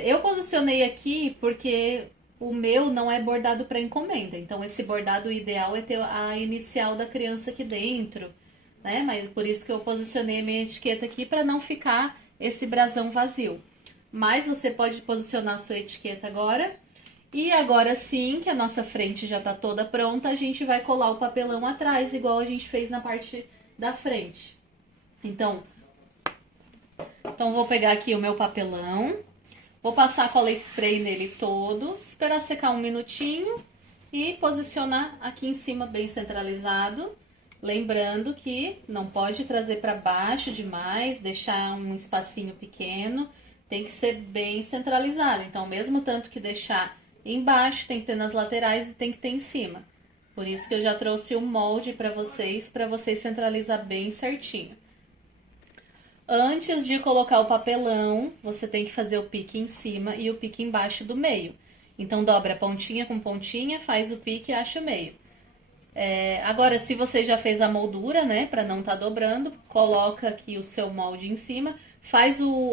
Eu posicionei aqui porque o meu não é bordado para encomenda. Então esse bordado ideal é ter a inicial da criança aqui dentro, né? Mas por isso que eu posicionei a minha etiqueta aqui para não ficar esse brasão vazio. Mas você pode posicionar a sua etiqueta agora. E agora sim, que a nossa frente já tá toda pronta, a gente vai colar o papelão atrás, igual a gente fez na parte da frente. Então vou pegar aqui o meu papelão, vou passar cola spray nele todo, esperar secar um minutinho e posicionar aqui em cima bem centralizado. Lembrando que não pode trazer para baixo demais, deixar um espacinho pequeno, tem que ser bem centralizado. Então, mesmo tanto que deixar embaixo, tem que ter nas laterais e tem que ter em cima. Por isso que eu já trouxe o molde para vocês centralizar bem certinho. Antes de colocar o papelão, você tem que fazer o pique em cima e o pique embaixo do meio. Então, dobra pontinha com pontinha, faz o pique e acha o meio. Agora, se você já fez a moldura, né, para não tá dobrando, coloca aqui o seu molde em cima,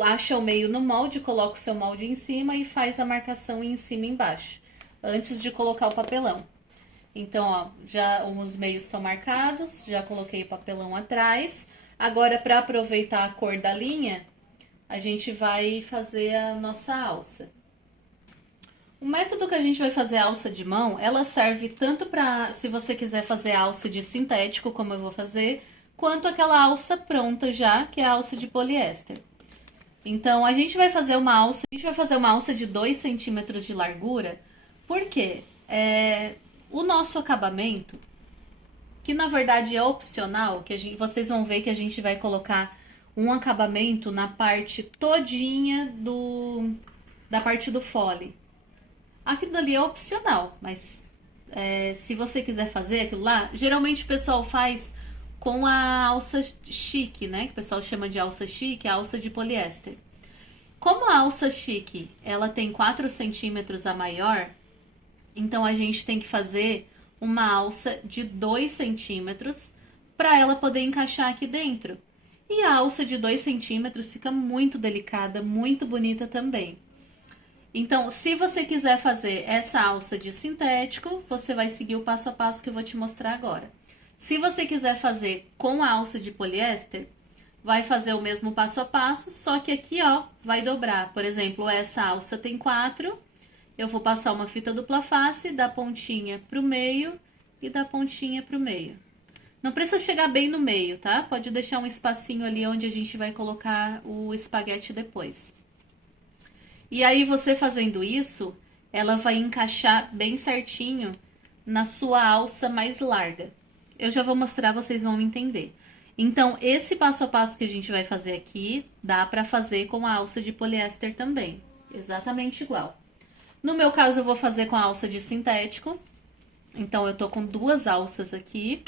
acha o meio no molde, coloca o seu molde em cima e faz a marcação em cima e embaixo, antes de colocar o papelão. Então, ó, já os meios estão marcados, já coloquei o papelão atrás. Agora, para aproveitar a cor da linha, a gente vai fazer a nossa alça. O método que a gente vai fazer a alça de mão, ela serve tanto para se você quiser fazer alça de sintético, como eu vou fazer, quanto aquela alça pronta já, que é a alça de poliéster. Então, a gente vai fazer uma alça de 2 centímetros de largura, porque o nosso acabamento, que na verdade é opcional, vocês vão ver que a gente vai colocar um acabamento na parte todinha da parte do fole. Aquilo dali é opcional, mas se você quiser fazer aquilo lá, geralmente o pessoal faz com a alça chique, né? Que o pessoal chama de alça chique, a alça de poliéster. Como a alça chique, ela tem 4 centímetros a maior, então a gente tem que fazer uma alça de 2 centímetros para ela poder encaixar aqui dentro. E a alça de 2 centímetros fica muito delicada, muito bonita também. Então, se você quiser fazer essa alça de sintético, você vai seguir o passo a passo que eu vou te mostrar agora. Se você quiser fazer com a alça de poliéster, vai fazer o mesmo passo a passo, só que aqui, ó, vai dobrar. Por exemplo, essa alça tem 4, eu vou passar uma fita dupla face, da pontinha pro meio e da pontinha pro meio. Não precisa chegar bem no meio, tá? Pode deixar um espacinho ali onde a gente vai colocar o espaguete depois. E aí, você fazendo isso, ela vai encaixar bem certinho na sua alça mais larga. Eu já vou mostrar, vocês vão entender. Então, esse passo a passo que a gente vai fazer aqui, dá pra fazer com a alça de poliéster também. Exatamente igual. No meu caso, eu vou fazer com a alça de sintético. Então, eu tô com 2 alças aqui.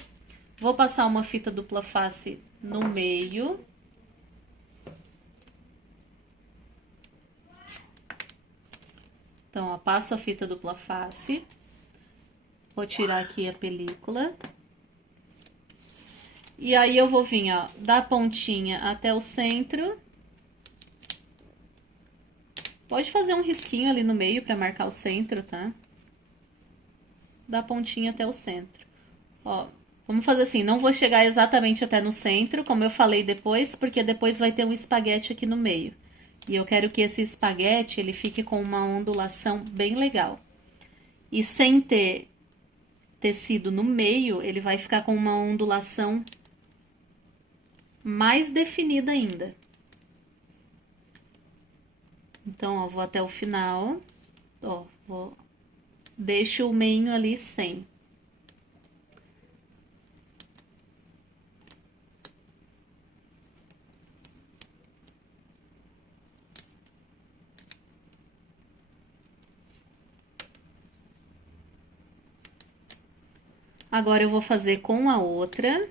Vou passar uma fita dupla face no meio. Então, ó, passo a fita dupla face. Vou tirar aqui a película. E aí, eu vou vir, ó, da pontinha até o centro. Pode fazer um risquinho ali no meio pra marcar o centro, tá? Da pontinha até o centro. Ó, vamos fazer assim, não vou chegar exatamente até no centro, como eu falei depois, porque depois vai ter um espaguete aqui no meio. E eu quero que esse espaguete, ele fique com uma ondulação bem legal. E sem ter tecido no meio, ele vai ficar com uma ondulação mais definida ainda. Então, ó, vou até o final, ó, deixo o meinho ali sem. Agora, eu vou fazer com a outra,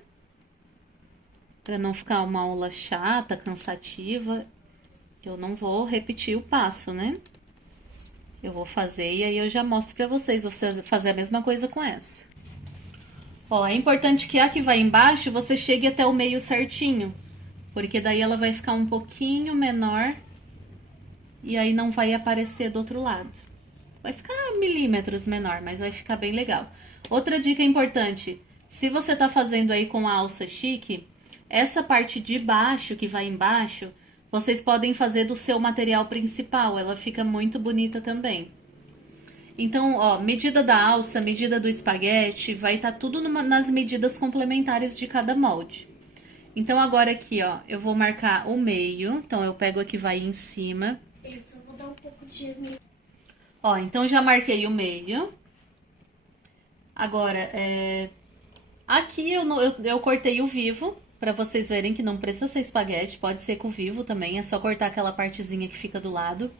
para não ficar uma aula chata, cansativa. Eu não vou repetir o passo, né? Eu vou fazer e aí eu já mostro pra vocês. Vou fazer a mesma coisa com essa. Ó, é importante que a que vai embaixo, você chegue até o meio certinho. Porque daí ela vai ficar um pouquinho menor. E aí não vai aparecer do outro lado. Vai ficar milímetros menor, mas vai ficar bem legal. Outra dica importante. Se você tá fazendo aí com a alça chique, essa parte de baixo, que vai embaixo, vocês podem fazer do seu material principal. Ela fica muito bonita também. Então, ó, medida da alça, medida do espaguete, vai estar tudo nas medidas complementares de cada molde. Então, agora aqui, ó, eu vou marcar o meio. Então, eu pego aqui, vai em cima. Isso, vou dar um pouco de... Ó, então já marquei o meio. Agora, aqui eu cortei o vivo, pra vocês verem que não precisa ser espaguete, pode ser com o vivo também, é só cortar aquela partezinha que fica do lado.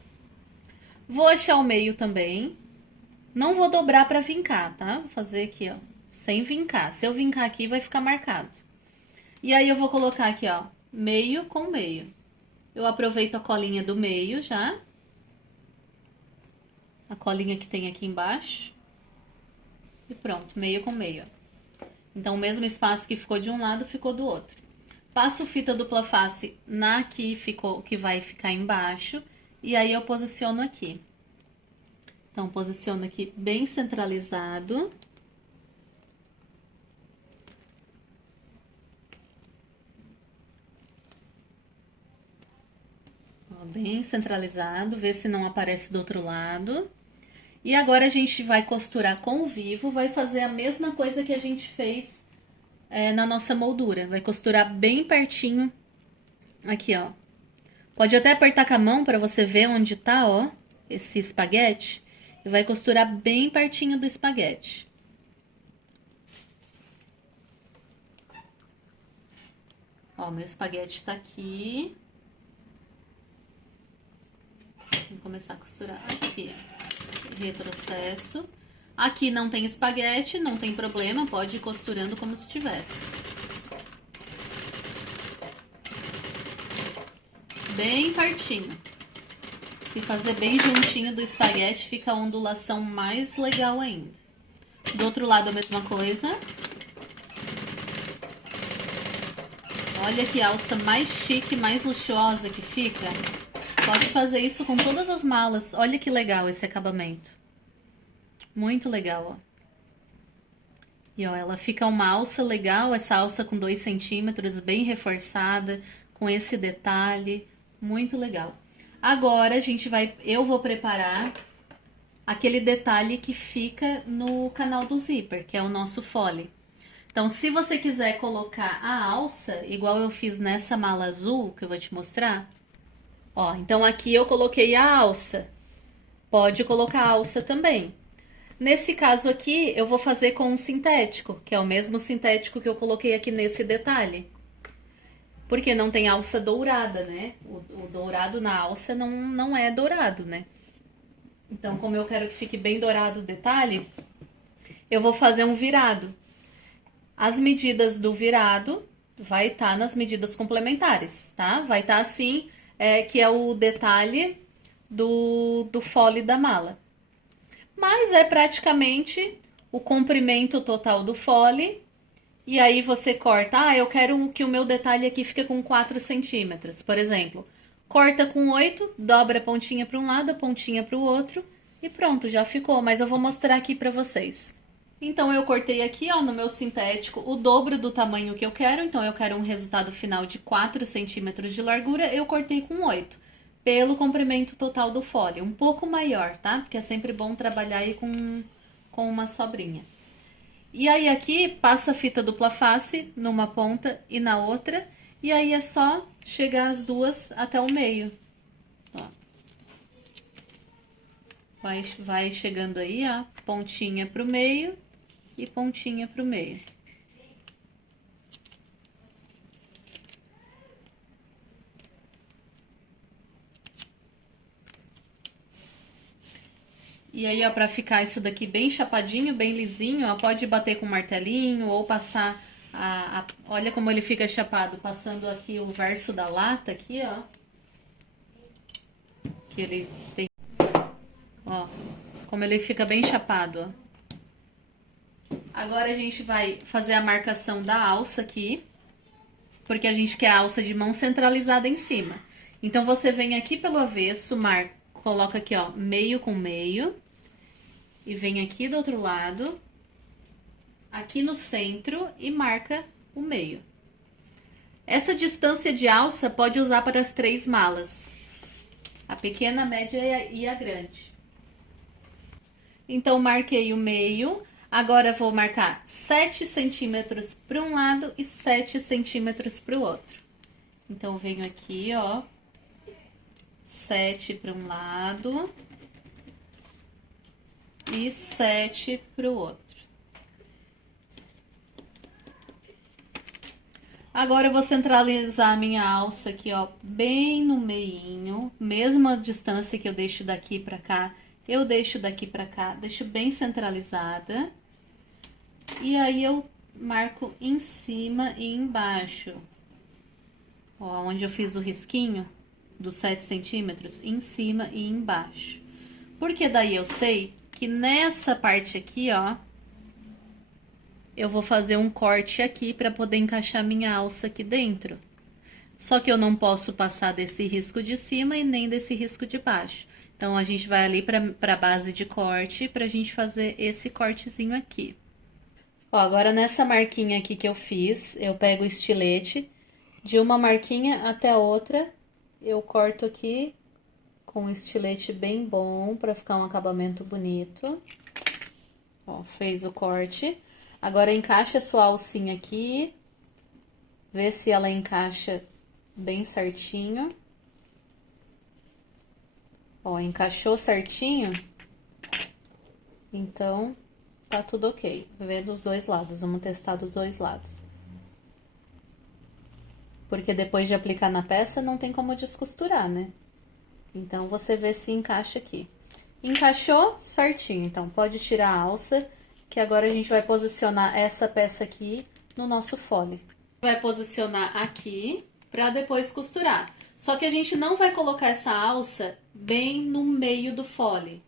Vou achar o meio também. Não vou dobrar pra vincar, tá? Vou fazer aqui, ó, sem vincar. Se eu vincar aqui, vai ficar marcado. E aí, eu vou colocar aqui, ó, meio com meio. Eu aproveito a colinha do meio já. A colinha que tem aqui embaixo. E pronto, meio com meio. Então, o mesmo espaço que ficou de um lado, ficou do outro. Passo fita dupla face na que vai ficar embaixo. E aí, eu posiciono aqui. Então, posiciono aqui bem centralizado. bem centralizado, vê se não aparece do outro lado. E agora a gente vai costurar com o vivo, vai fazer a mesma coisa que a gente fez na nossa moldura. Vai costurar bem pertinho aqui, ó. Pode até apertar com a mão para você ver onde tá, ó, esse espaguete. E vai costurar bem pertinho do espaguete. Ó, meu espaguete tá aqui. Vou começar a costurar aqui, ó. Retrocesso. Aqui não tem espaguete, não tem problema, pode ir costurando como se tivesse. Bem pertinho. Se fazer bem juntinho do espaguete, fica a ondulação mais legal ainda. Do outro lado a mesma coisa. Olha que alça mais chique, mais luxuosa que fica. Pode fazer isso com todas as malas. Olha que legal esse acabamento. Muito legal, ó. E ó, ela fica uma alça legal, essa alça com 2 centímetros, bem reforçada, com esse detalhe. Muito legal. Agora eu vou preparar aquele detalhe que fica no canal do zíper, que é o nosso fole. Então, se você quiser colocar a alça, igual eu fiz nessa mala azul, que eu vou te mostrar. Ó, então aqui eu coloquei a alça. Pode colocar a alça também. Nesse caso aqui, eu vou fazer com um sintético, que é o mesmo sintético que eu coloquei aqui nesse detalhe. Porque não tem alça dourada, né? O dourado na alça não é dourado, né? Então, como eu quero que fique bem dourado o detalhe, eu vou fazer um virado. As medidas do virado vai estar nas medidas complementares, tá? Vai estar assim, que é o detalhe do fole da mala. Mas é praticamente o comprimento total do fole. E aí você corta, eu quero que o meu detalhe aqui fique com 4 centímetros, por exemplo. Corta com 8, dobra a pontinha para um lado, a pontinha para o outro e pronto, já ficou. Mas eu vou mostrar aqui para vocês. Então, eu cortei aqui, ó, no meu sintético, o dobro do tamanho que eu quero. Então, eu quero um resultado final de 4 centímetros de largura, eu cortei com 8. Pelo comprimento total do fole, um pouco maior, tá? Porque é sempre bom trabalhar aí com uma sobrinha. E aí aqui, passa a fita dupla face numa ponta e na outra. E aí é só chegar as duas até o meio. Ó. Vai chegando aí, ó, pontinha pro meio e pontinha pro meio. E aí, ó, pra ficar isso daqui bem chapadinho, bem lisinho, ó, pode bater com um martelinho ou passar olha como ele fica chapado, passando aqui o verso da lata aqui, ó. Que ele tem, ó, como ele fica bem chapado, ó. Agora a gente vai fazer a marcação da alça aqui, porque a gente quer a alça de mão centralizada em cima. Então, você vem aqui pelo avesso, coloca aqui, ó, meio com meio. E vem aqui do outro lado, aqui no centro e marca o meio. Essa distância de alça pode usar para as 3 malas. A pequena, a média e a grande. Então, marquei o meio. Agora, vou marcar 7 centímetros para um lado e 7 centímetros para o outro. Então, venho aqui, ó. 7 para um lado e 7 para o outro. Agora eu vou centralizar a minha alça aqui, ó, bem no meinho, mesma distância que eu deixo daqui pra cá, eu deixo daqui pra cá, deixo bem centralizada. E aí eu marco em cima e embaixo. Ó, onde eu fiz o risquinho dos 7 centímetros, em cima e embaixo. Porque daí eu sei que nessa parte aqui, ó, eu vou fazer um corte aqui para poder encaixar minha alça aqui dentro. Só que eu não posso passar desse risco de cima e nem desse risco de baixo. Então, a gente vai ali para a base de corte pra gente fazer esse cortezinho aqui. Ó, agora nessa marquinha aqui que eu fiz, eu pego o estilete de uma marquinha até a outra eu corto aqui com um estilete bem bom para ficar um acabamento bonito. Ó, fez o corte. Agora encaixa a sua alcinha aqui. Vê se ela encaixa bem certinho. Ó, encaixou certinho. Então, tá tudo ok. Vê dos dois lados, vamos testar dos dois lados. Porque depois de aplicar na peça, não tem como descosturar, né? Então, você vê se encaixa aqui. Encaixou certinho, então pode tirar a alça, que agora a gente vai posicionar essa peça aqui no nosso fole. Vai posicionar aqui pra depois costurar. Só que a gente não vai colocar essa alça bem no meio do fole.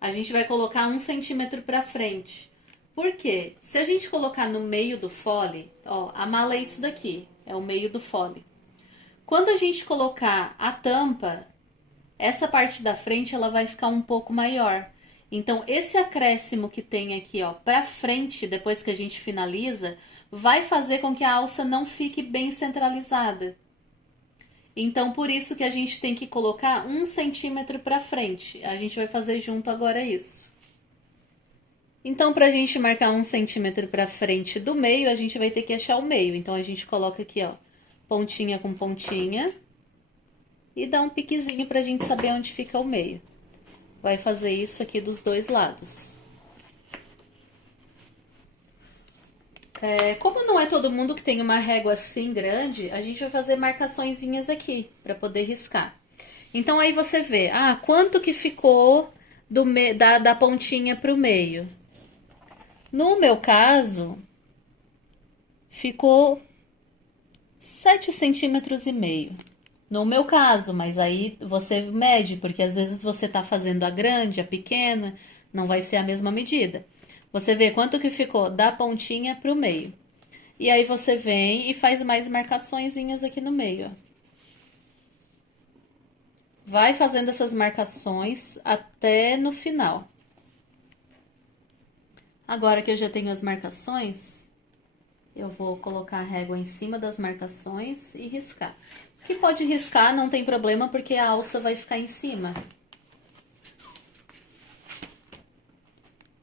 A gente vai colocar 1 centímetro pra frente. Por quê? Se a gente colocar no meio do fole, ó, a mala é isso daqui, é o meio do fole. Quando a gente colocar a tampa, essa parte da frente ela vai ficar um pouco maior. Então, esse acréscimo que tem aqui, ó, pra frente, depois que a gente finaliza, vai fazer com que a alça não fique bem centralizada. Então, por isso que a gente tem que colocar 1 centímetro pra frente. A gente vai fazer junto agora isso. Então, pra gente marcar 1 centímetro pra frente do meio, a gente vai ter que achar o meio. Então, a gente coloca aqui, ó, pontinha com pontinha. E dá um piquezinho pra gente saber onde fica o meio. Vai fazer isso aqui dos dois lados. Como não é todo mundo que tem uma régua assim grande, a gente vai fazer marcaçõezinhas aqui, pra poder riscar. Então, aí você vê, quanto que ficou da pontinha pro meio. No meu caso, ficou 7,5 centímetros. No meu caso, mas aí você mede, porque às vezes você tá fazendo a grande, a pequena, não vai ser a mesma medida. Você vê quanto que ficou da pontinha pro meio. E aí você vem e faz mais marcaçõezinhas aqui no meio, ó. Vai fazendo essas marcações até no final. Agora que eu já tenho as marcações, eu vou colocar a régua em cima das marcações e riscar. Que pode riscar, não tem problema, porque a alça vai ficar em cima.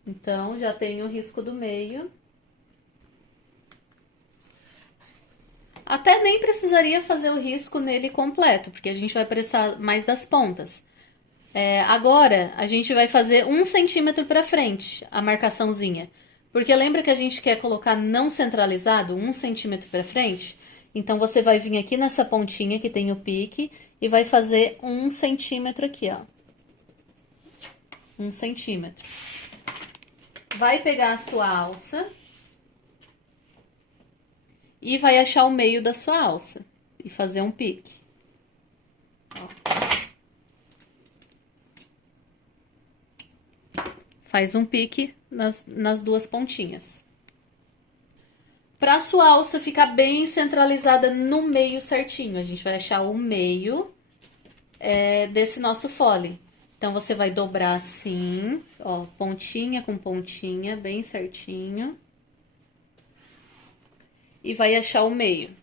Então, já tenho o risco do meio. Até nem precisaria fazer o risco nele completo, porque a gente vai precisar mais das pontas. Agora, a gente vai fazer 1 centímetro pra frente, a marcaçãozinha. Porque lembra que a gente quer colocar não centralizado, 1 centímetro pra frente? Então, você vai vir aqui nessa pontinha que tem o pique e vai fazer 1 centímetro aqui, ó. 1 centímetro. Vai pegar a sua alça e vai achar o meio da sua alça e fazer um pique. Ó. Faz um pique nas duas pontinhas. Para sua alça ficar bem centralizada no meio certinho, a gente vai achar o meio desse nosso fole. Então, você vai dobrar assim, ó, pontinha com pontinha, bem certinho. E vai achar o meio.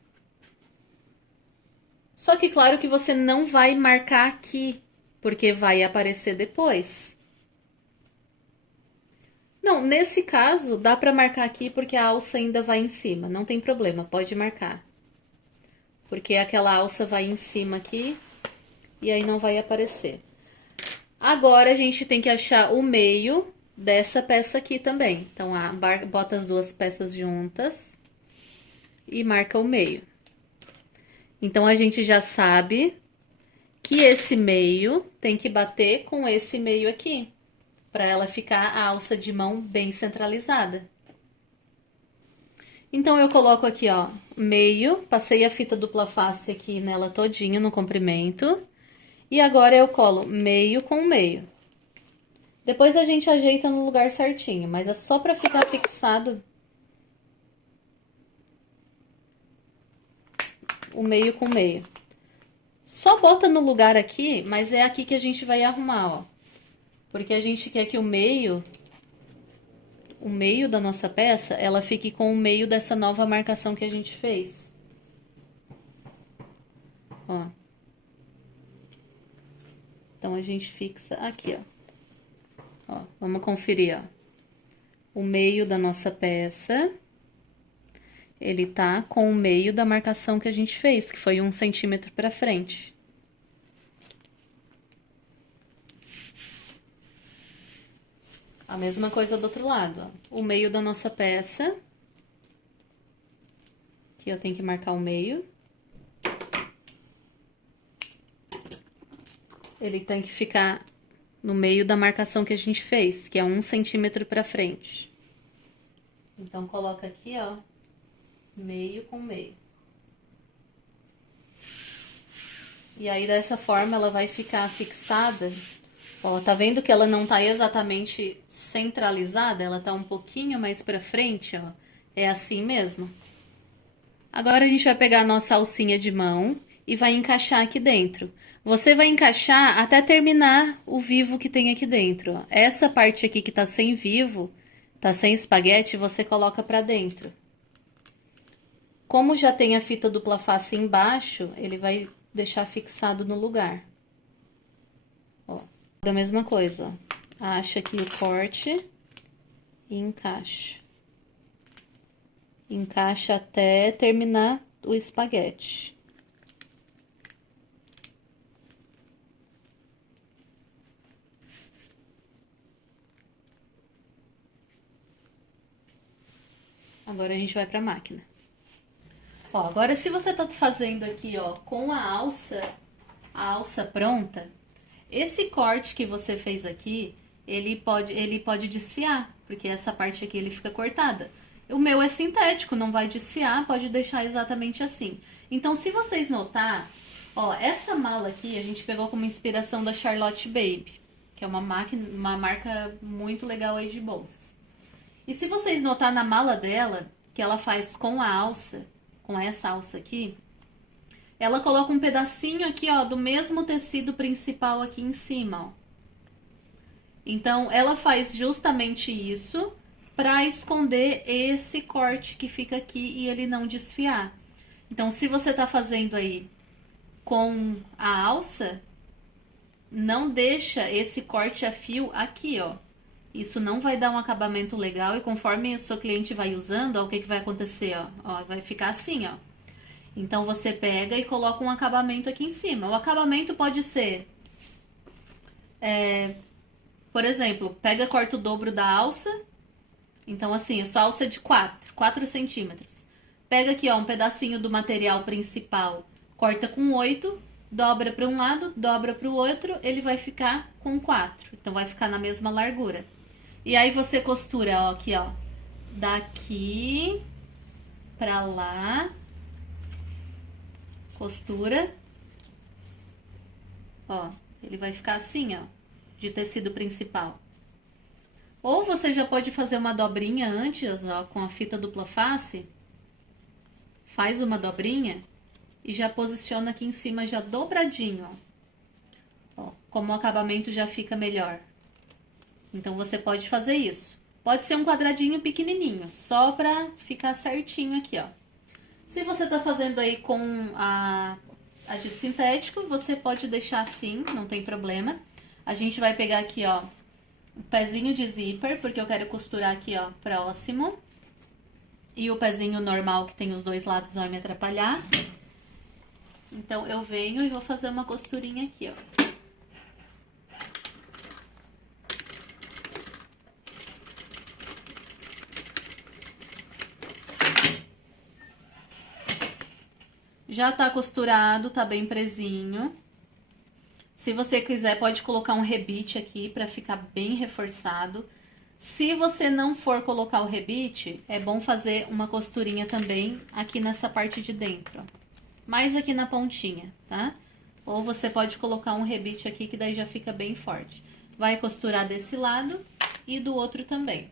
Só que, claro que você não vai marcar aqui, porque vai aparecer depois. Não, nesse caso, dá pra marcar aqui porque a alça ainda vai em cima. Não tem problema, pode marcar. Porque aquela alça vai em cima aqui e aí não vai aparecer. Agora, a gente tem que achar o meio dessa peça aqui também. Então, bota as duas peças juntas e marca o meio. Então, a gente já sabe que esse meio tem que bater com esse meio aqui, para ela ficar a alça de mão bem centralizada. Então, eu coloco aqui, ó, meio, passei a fita dupla face aqui nela todinha no comprimento. E agora eu colo meio com meio. Depois a gente ajeita no lugar certinho, mas é só pra ficar fixado o meio com meio. Só bota no lugar aqui, mas é aqui que a gente vai arrumar, ó. Porque a gente quer que o meio da nossa peça, ela fique com o meio dessa nova marcação que a gente fez. Ó. Então, a gente fixa aqui, ó. Ó, vamos conferir, ó. O meio da nossa peça, ele tá com o meio da marcação que a gente fez, que foi 1 centímetro pra frente. A mesma coisa do outro lado, ó. O meio da nossa peça. Aqui eu tenho que marcar o meio. Ele tem que ficar no meio da marcação que a gente fez, que é 1 centímetro pra frente. Então, coloca aqui, ó, meio com meio. E aí, dessa forma, ela vai ficar fixada. Ó, tá vendo que ela não tá exatamente centralizada? Ela tá um pouquinho mais pra frente, ó. É assim mesmo. Agora, a gente vai pegar a nossa alcinha de mão e vai encaixar aqui dentro. Você vai encaixar até terminar o vivo que tem aqui dentro, ó. Essa parte aqui que tá sem vivo, tá sem espaguete, você coloca pra dentro. Como já tem a fita dupla face embaixo, ele vai deixar fixado no lugar. Ó, da mesma coisa, ó. Acha aqui o corte e encaixa. Encaixa até terminar o espaguete. Agora a gente vai pra máquina. Ó, agora se você tá fazendo aqui, ó, com a alça pronta, esse corte que você fez aqui, ele pode desfiar, porque essa parte aqui ele fica cortada. O meu é sintético, não vai desfiar, pode deixar exatamente assim. Então, se vocês notar, ó, essa mala aqui a gente pegou como inspiração da Charlotte Baby, que é uma marca muito legal aí de bolsas. E se vocês notar na mala dela, que ela faz com a alça, com essa alça aqui, ela coloca um pedacinho aqui, ó, do mesmo tecido principal aqui em cima, ó. Então, ela faz justamente isso para esconder esse corte que fica aqui e ele não desfiar. Então, se você tá fazendo aí com a alça, não deixa esse corte a fio aqui, ó. Isso não vai dar um acabamento legal e conforme o seu cliente vai usando, ó, o que vai acontecer, ó? Ó, vai ficar assim, ó. Então, você pega e coloca um acabamento aqui em cima. O acabamento pode ser, por exemplo, pega, corta o dobro da alça. Então, assim, a sua alça é de 4 centímetros. Pega aqui, ó, um pedacinho do material principal, corta com 8, dobra para um lado, dobra para o outro, ele vai ficar com 4. Então, vai ficar na mesma largura. E aí, você costura, ó, aqui, ó, daqui pra lá, costura, ó, ele vai ficar assim, ó, de tecido principal. Ou você já pode fazer uma dobrinha antes, ó, com a fita dupla face, faz uma dobrinha e já posiciona aqui em cima já dobradinho, ó. Ó, como o acabamento já fica melhor. Então, você pode fazer isso. Pode ser um quadradinho pequenininho, só pra ficar certinho aqui, ó. Se você tá fazendo aí com a de sintético, você pode deixar assim, não tem problema. A gente vai pegar aqui, ó, o pezinho de zíper, porque eu quero costurar aqui, ó, próximo. E o pezinho normal, que tem os dois lados, vai me atrapalhar. Então, eu venho e vou fazer uma costurinha aqui, ó. Já tá costurado, tá bem presinho. Se você quiser, pode colocar um rebite aqui pra ficar bem reforçado. Se você não for colocar o rebite, é bom fazer uma costurinha também aqui nessa parte de dentro, ó. Mais aqui na pontinha, tá? Ou você pode colocar um rebite aqui, que daí já fica bem forte. Vai costurar desse lado e do outro também.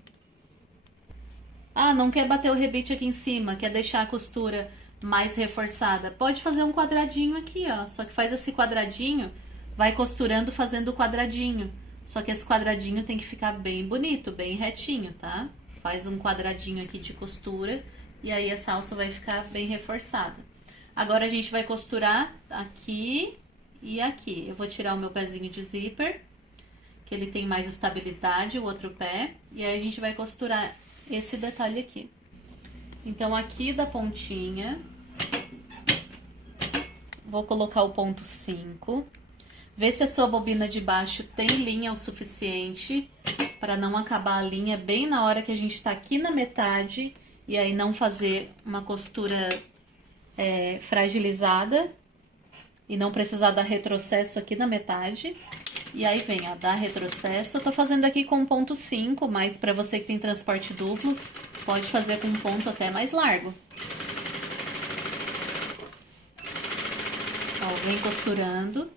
Ah, não quer bater o rebite aqui em cima, quer deixar a costura mais reforçada? Pode fazer um quadradinho aqui, ó. Só que faz esse quadradinho, vai costurando fazendo o quadradinho. Só que esse quadradinho tem que ficar bem bonito, bem retinho, tá? Faz um quadradinho aqui de costura e aí essa alça vai ficar bem reforçada. Agora, a gente vai costurar aqui e aqui. Eu vou tirar o meu pezinho de zíper, que ele tem mais estabilidade, o outro pé. E aí a gente vai costurar esse detalhe aqui. Então, aqui da pontinha, vou colocar o ponto 5. Vê se a sua bobina de baixo tem linha o suficiente para não acabar a linha bem na hora que a gente tá aqui na metade e aí não fazer uma costura fragilizada e não precisar dar retrocesso aqui na metade. E aí vem, ó, dar retrocesso. Eu tô fazendo aqui com ponto 5, mas para você que tem transporte duplo, pode fazer com um ponto até mais largo. Ó, vem costurando.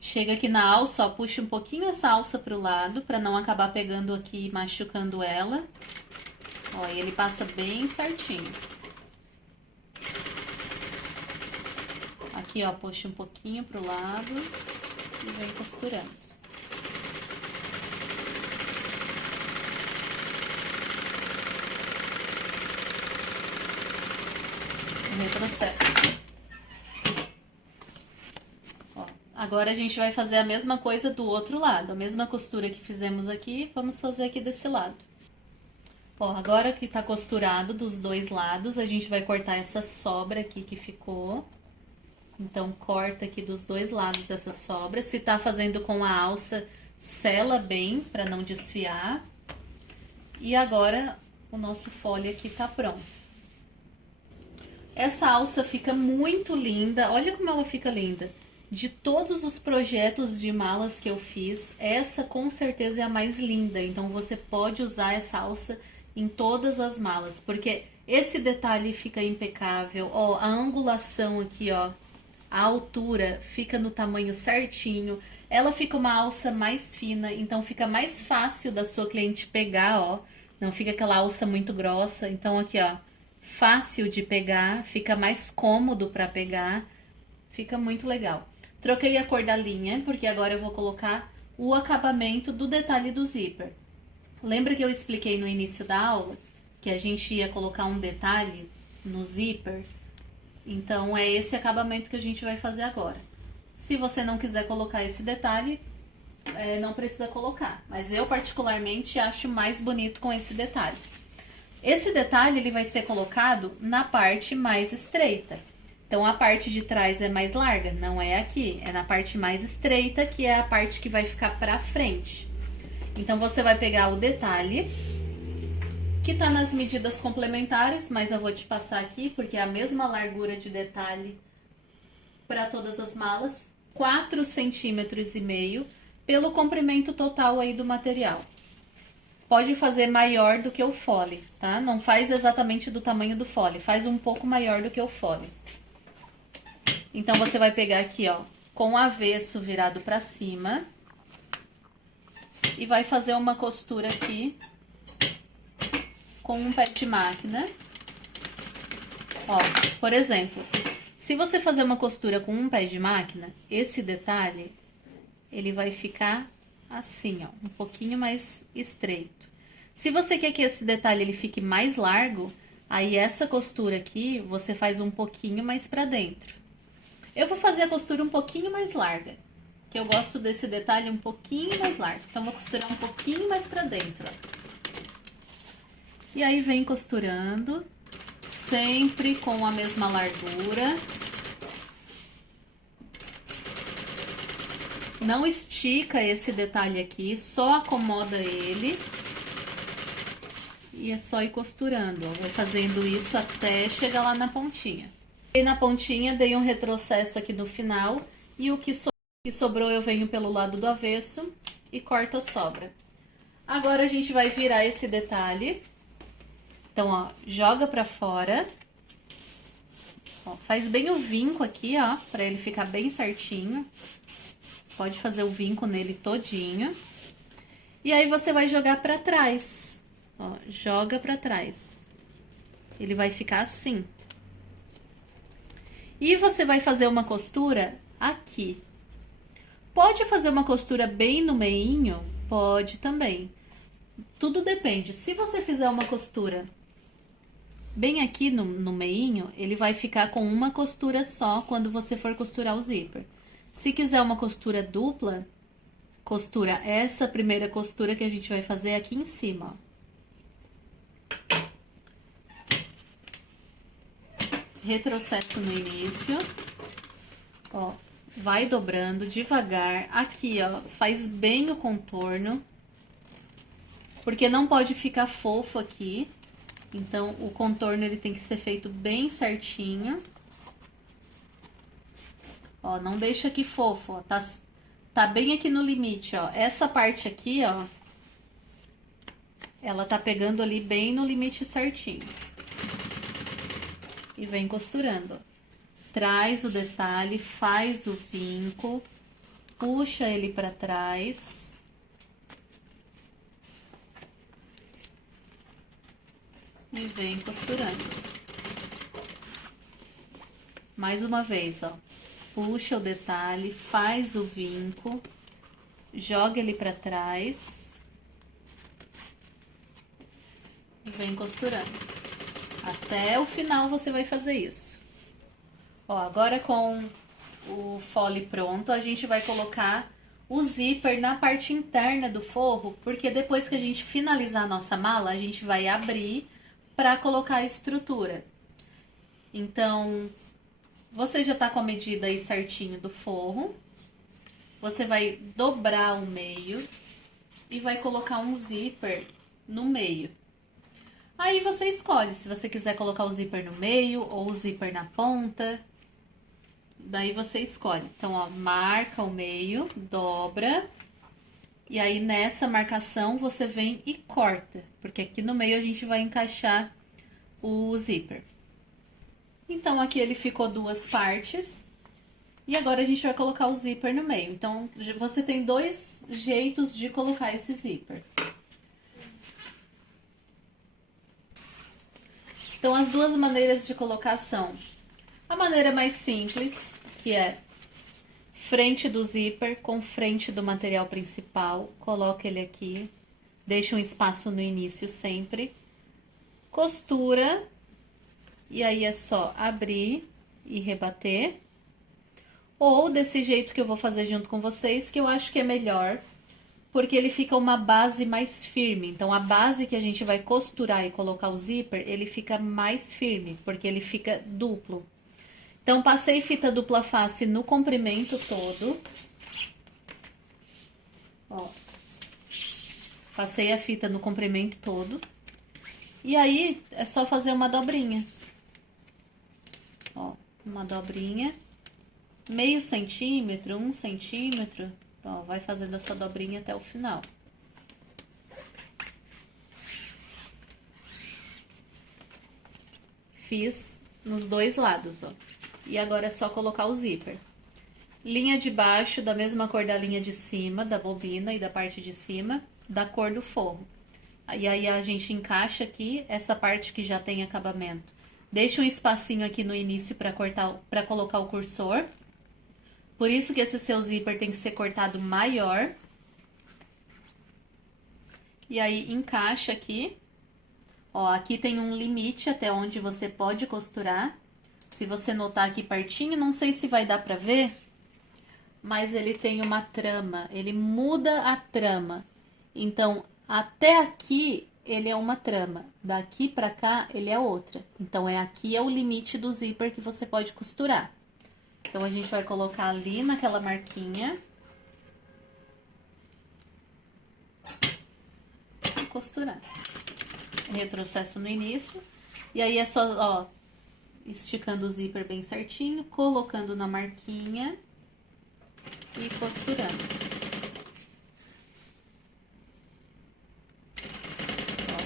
Chega aqui na alça, ó, puxa um pouquinho essa alça pro lado, para não acabar pegando aqui e machucando ela. Ó, e ele passa bem certinho. Aqui, ó, puxa um pouquinho pro lado e vem costurando. Retrocesso. Ó, agora a gente vai fazer a mesma coisa do outro lado. A mesma costura que fizemos aqui, vamos fazer aqui desse lado. Ó, agora que tá costurado dos dois lados, a gente vai cortar essa sobra aqui que ficou. Então, corta aqui dos dois lados essa sobra. Se tá fazendo com a alça, sela bem pra não desfiar. E agora, o nosso fole aqui tá pronto. Essa alça fica muito linda. Olha como ela fica linda. De todos os projetos de malas que eu fiz, essa com certeza é a mais linda. Então, você pode usar essa alça em todas as malas. Porque esse detalhe fica impecável. Ó, a angulação aqui, ó. A altura fica no tamanho certinho. Ela fica uma alça mais fina, então fica mais fácil da sua cliente pegar, ó. Não fica aquela alça muito grossa. Então aqui, ó, fácil de pegar, fica mais cômodo para pegar. Fica muito legal. Troquei a cor da linha, porque agora eu vou colocar o acabamento do detalhe do zíper. Lembra que eu expliquei no início da aula que a gente ia colocar um detalhe no zíper? Então, é esse acabamento que a gente vai fazer agora. Se você não quiser colocar esse detalhe, não precisa colocar. Mas eu, particularmente, acho mais bonito com esse detalhe. Esse detalhe, ele vai ser colocado na parte mais estreita. Então, a parte de trás é mais larga, não é aqui. É na parte mais estreita, que é a parte que vai ficar pra frente. Então, você vai pegar o detalhe, que tá nas medidas complementares, mas eu vou te passar aqui, porque é a mesma largura de detalhe para todas as malas, 4,5 centímetros pelo comprimento total aí do material. Pode fazer maior do que o fole, tá? Não faz exatamente do tamanho do fole, faz um pouco maior do que o fole. Então, você vai pegar aqui, ó, com o avesso virado para cima e vai fazer uma costura aqui com um pé de máquina. Ó, por exemplo, se você fazer uma costura com um pé de máquina, esse detalhe, ele vai ficar assim, ó, um pouquinho mais estreito. Se você quer que esse detalhe ele fique mais largo, aí essa costura aqui, você faz um pouquinho mais pra dentro. Eu vou fazer a costura um pouquinho mais larga, que eu gosto desse detalhe um pouquinho mais largo. Então, vou costurar um pouquinho mais pra dentro, ó. E aí, vem costurando, sempre com a mesma largura. Não estica esse detalhe aqui, só acomoda ele. E é só ir costurando, ó. Vou fazendo isso até chegar lá na pontinha. E na pontinha, dei um retrocesso aqui no final. E o que sobrou, eu venho pelo lado do avesso e corto a sobra. Agora, a gente vai virar esse detalhe. Então, ó, joga pra fora. Ó, faz bem o vinco aqui, ó, pra ele ficar bem certinho. Pode fazer o vinco nele todinho. E aí, você vai jogar pra trás. Ó, joga pra trás. Ele vai ficar assim. E você vai fazer uma costura aqui. Pode fazer uma costura bem no meinho? Pode também. Tudo depende. Se você fizer uma costura Bem aqui no meinho, ele vai ficar com uma costura só quando você for costurar o zíper. Se quiser uma costura dupla, costura essa primeira costura que a gente vai fazer aqui em cima, ó. Retrocesso no início, ó, vai dobrando devagar. Aqui, ó, faz bem o contorno, porque não pode ficar fofo aqui. Então, o contorno ele tem que ser feito bem certinho. Ó, não deixa aqui fofo, ó, tá bem aqui no limite, ó. Essa parte aqui, ó, ela tá pegando ali bem no limite certinho. E vem costurando, ó. Traz o detalhe, faz o vinco, puxa ele pra trás. E vem costurando. Mais uma vez, ó. Puxa o detalhe, faz o vinco, joga ele pra trás. E vem costurando. Até o final você vai fazer isso. Ó, agora com o fole pronto, a gente vai colocar o zíper na parte interna do forro, porque depois que a gente finalizar a nossa mala, a gente vai abrir para colocar a estrutura. Então, você já tá com a medida aí certinho do forro. Você vai dobrar o meio e vai colocar um zíper no meio. Aí você escolhe se você quiser colocar o zíper no meio ou o zíper na ponta. Daí você escolhe. Então, ó, marca o meio, dobra. E aí, nessa marcação, você vem e corta. Porque aqui no meio a gente vai encaixar o zíper. Então, aqui ele ficou duas partes. E agora a gente vai colocar o zíper no meio. Então, você tem dois jeitos de colocar esse zíper. Então, as duas maneiras de colocar são a maneira mais simples, que é frente do zíper com frente do material principal. Coloca ele aqui, deixa um espaço no início sempre. Costura, e aí é só abrir e rebater. Ou desse jeito que eu vou fazer junto com vocês, que eu acho que é melhor, porque ele fica uma base mais firme. Então, a base que a gente vai costurar e colocar o zíper, ele fica mais firme, porque ele fica duplo. Então, passei fita dupla face no comprimento todo. Ó. Passei a fita no comprimento todo. E aí, é só fazer uma dobrinha. Ó, uma dobrinha. Meio centímetro, 1 centímetro. Ó, vai fazendo essa dobrinha até o final. Fiz nos dois lados, ó. E agora é só colocar o zíper. Linha de baixo da mesma cor da linha de cima, da bobina e da parte de cima, da cor do forro. E aí a gente encaixa aqui essa parte que já tem acabamento. Deixa um espacinho aqui no início para cortar, para colocar o cursor. Por isso que esse seu zíper tem que ser cortado maior. E aí encaixa aqui. Ó, aqui tem um limite até onde você pode costurar. Se você notar aqui pertinho, não sei se vai dar pra ver, mas ele tem uma trama, ele muda a trama. Então, até aqui ele é uma trama, daqui pra cá ele é outra. Então, aqui é o limite do zíper que você pode costurar. Então, a gente vai colocar ali naquela marquinha. E costurar. Retrocesso no início. E aí é só, ó, esticando o zíper bem certinho, colocando na marquinha e costurando. Ó.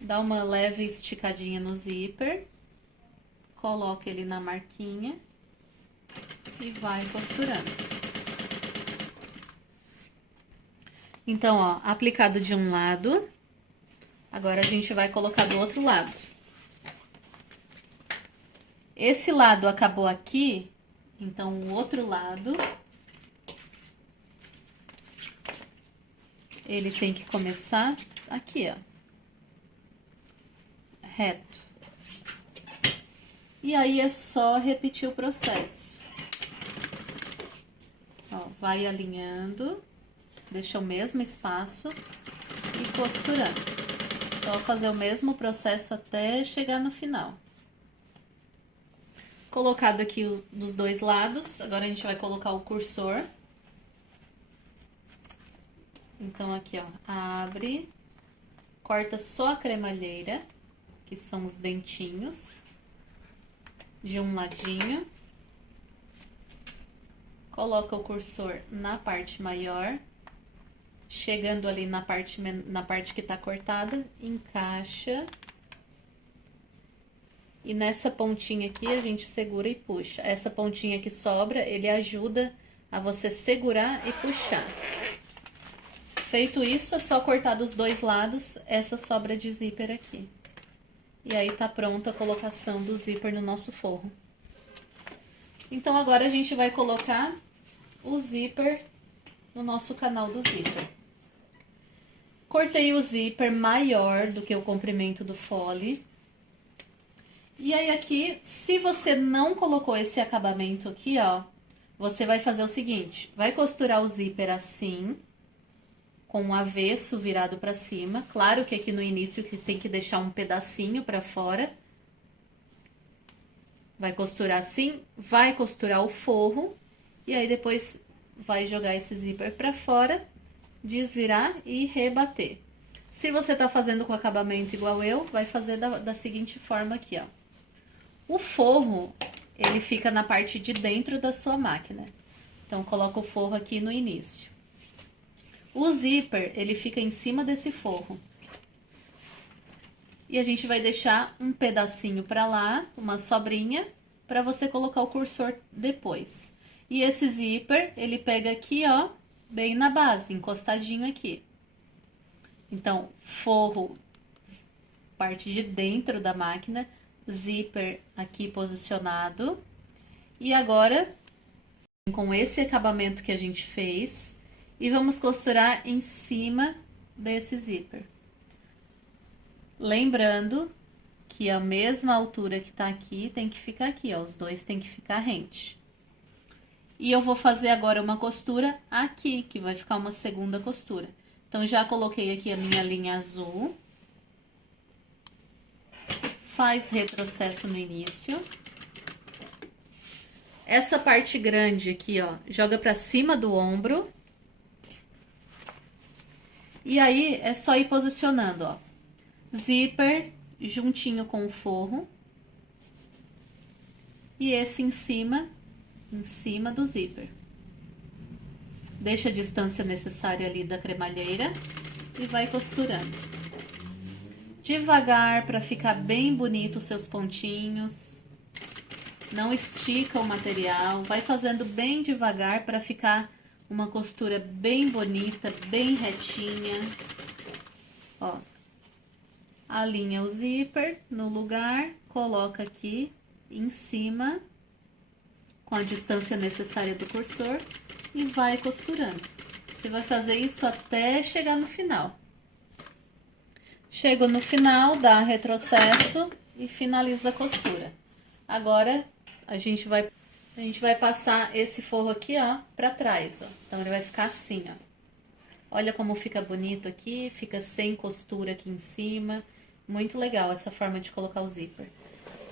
Dá uma leve esticadinha no zíper, coloca ele na marquinha e vai costurando. Então, ó, aplicado de um lado, agora a gente vai colocar do outro lado. Esse lado acabou aqui, então o outro lado, ele tem que começar aqui, ó. reto. E aí, é só repetir o processo. Ó, vai alinhando, deixa o mesmo espaço e costurando. Só fazer o mesmo processo até chegar no final. Colocado aqui dos dois lados, agora a gente vai colocar o cursor. Então, aqui, ó, abre, corta só a cremalheira, que são os dentinhos, de um ladinho. Coloca o cursor na parte maior, chegando ali na parte que tá cortada, encaixa. E nessa pontinha aqui, a gente segura e puxa. Essa pontinha que sobra, ele ajuda a você segurar e puxar. Feito isso, é só cortar dos dois lados essa sobra de zíper aqui. E aí, tá pronta a colocação do zíper no nosso forro. Então, agora a gente vai colocar o zíper no nosso canal do zíper. Cortei o zíper maior do que o comprimento do fole. E aí, aqui, se você não colocou esse acabamento aqui, ó, você vai fazer o seguinte, vai costurar o zíper assim, com o avesso virado pra cima. Claro que aqui no início que tem que deixar um pedacinho pra fora. Vai costurar assim, vai costurar o forro, e aí depois vai jogar esse zíper pra fora, desvirar e rebater. Se você tá fazendo com acabamento igual eu, vai fazer da seguinte forma aqui, ó. O forro, ele fica na parte de dentro da sua máquina. Então, coloca o forro aqui no início. O zíper, ele fica em cima desse forro. E a gente vai deixar um pedacinho pra lá, uma sobrinha, pra você colocar o cursor depois. E esse zíper, ele pega aqui, ó, bem na base, encostadinho aqui. Então, forro, parte de dentro da máquina, zíper aqui posicionado. E agora, com esse acabamento que a gente fez, e vamos costurar em cima desse zíper. Lembrando que a mesma altura que tá aqui tem que ficar aqui, ó, os dois tem que ficar rente. E eu vou fazer agora uma costura aqui, que vai ficar uma segunda costura. Então, já coloquei aqui a minha linha azul. Faz retrocesso no início. Essa parte grande aqui, ó, joga pra cima do ombro. E aí, é só ir posicionando, ó. Zíper juntinho com o forro. E esse em cima do zíper. Deixa a distância necessária ali da cremalheira e vai costurando. Devagar, para ficar bem bonito os seus pontinhos. Não estica o material, vai fazendo bem devagar para ficar uma costura bem bonita, bem retinha. Ó, alinha o zíper no lugar, coloca aqui em cima, com a distância necessária do cursor, e vai costurando. Você vai fazer isso até chegar no final. Chego no final, dá retrocesso e finaliza a costura. Agora, a gente vai passar esse forro aqui, ó, pra trás, ó. Então, ele vai ficar assim, ó. Olha como fica bonito aqui, fica sem costura aqui em cima. Muito legal essa forma de colocar o zíper.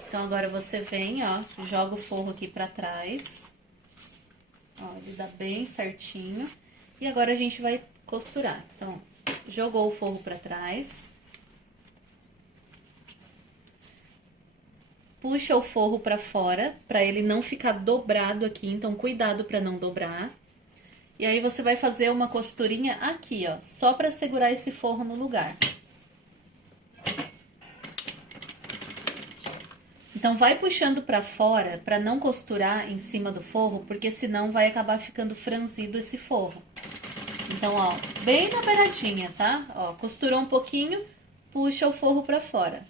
Então, agora você vem, ó, joga o forro aqui pra trás. Ó, ele dá bem certinho. E agora a gente vai costurar. Então, jogou o forro pra trás. Puxa o forro pra fora, pra ele não ficar dobrado aqui, então cuidado pra não dobrar. E aí, você vai fazer uma costurinha aqui, ó, só pra segurar esse forro no lugar. Então, vai puxando pra fora, pra não costurar em cima do forro, porque senão vai acabar ficando franzido esse forro. Então, ó, bem na beiradinha, tá? Ó, costurou um pouquinho, puxa o forro pra fora.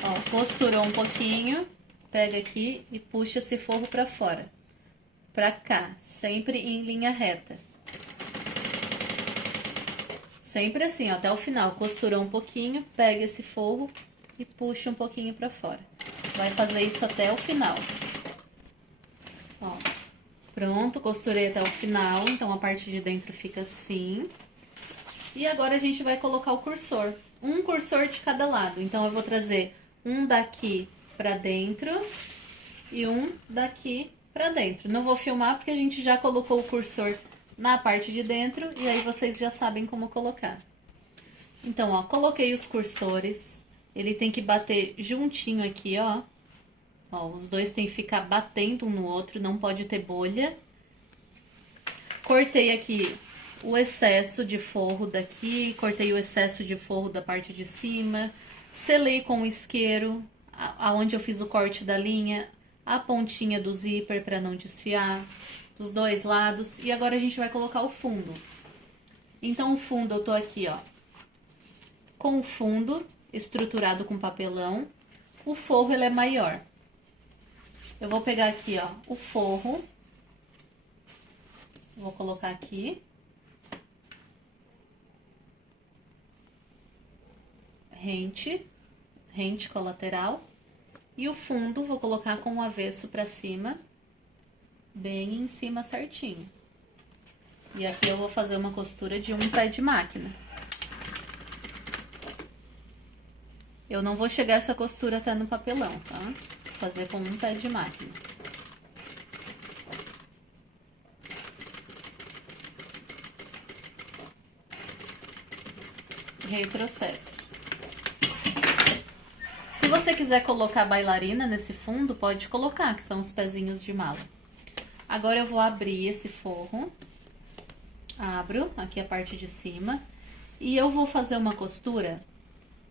Ó, costurou um pouquinho, pega aqui e puxa esse forro pra fora. Pra cá, sempre em linha reta. Sempre assim, ó, até o final. Costurou um pouquinho, pega esse forro e puxa um pouquinho pra fora. Vai fazer isso até o final. Ó, pronto, costurei até o final, então a parte de dentro fica assim. E agora a gente vai colocar o cursor. Um cursor de cada lado. Então, eu vou trazer um daqui pra dentro e um daqui pra dentro. Não vou filmar porque a gente já colocou o cursor na parte de dentro e aí vocês já sabem como colocar. Então, ó, coloquei os cursores. Ele tem que bater juntinho aqui, ó. Ó, os dois tem que ficar batendo um no outro, não pode ter bolha. Cortei aqui o excesso de forro daqui, cortei o excesso de forro da parte de cima, selei com o isqueiro, aonde eu fiz o corte da linha, a pontinha do zíper para não desfiar, dos dois lados. E agora a gente vai colocar o fundo. Então, o fundo eu tô aqui, ó, com o fundo estruturado com papelão. O forro, ele é maior. Eu vou pegar aqui, ó, o forro. Vou colocar aqui. Rente colateral. E o fundo, vou colocar com o avesso pra cima, bem em cima certinho. E aqui eu vou fazer uma costura de um pé de máquina. Eu não vou chegar essa costura até no papelão, tá? Vou fazer com um pé de máquina. Retrocesso. Se você quiser colocar bailarina nesse fundo, pode colocar, que são os pezinhos de mala. Agora eu vou abrir esse forro. Abro aqui a parte de cima. E eu vou fazer uma costura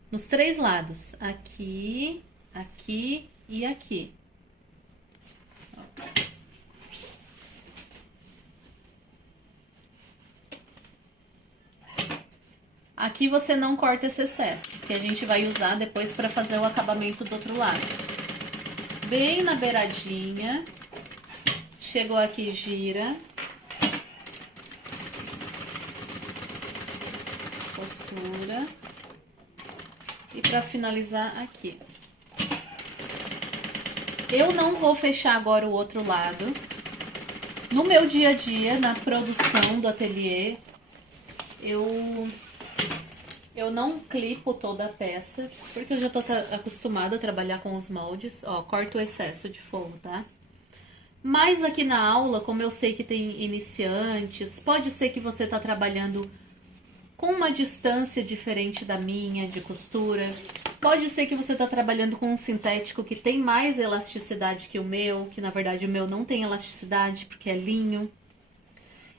nos três lados. Aqui, aqui e aqui. Aqui você não corta esse excesso, que a gente vai usar depois para fazer o acabamento do outro lado. Bem na beiradinha. Chegou aqui, gira. Costura. E para finalizar aqui. Eu não vou fechar agora o outro lado. No meu dia a dia, na produção do ateliê, eu não clipo toda a peça, porque eu já tô acostumada a trabalhar com os moldes. Ó, corto o excesso de forro, tá? Mas aqui na aula, como eu sei que tem iniciantes, pode ser que você tá trabalhando com uma distância diferente da minha de costura. Pode ser que você tá trabalhando com um sintético que tem mais elasticidade que o meu, que na verdade o meu não tem elasticidade porque é linho.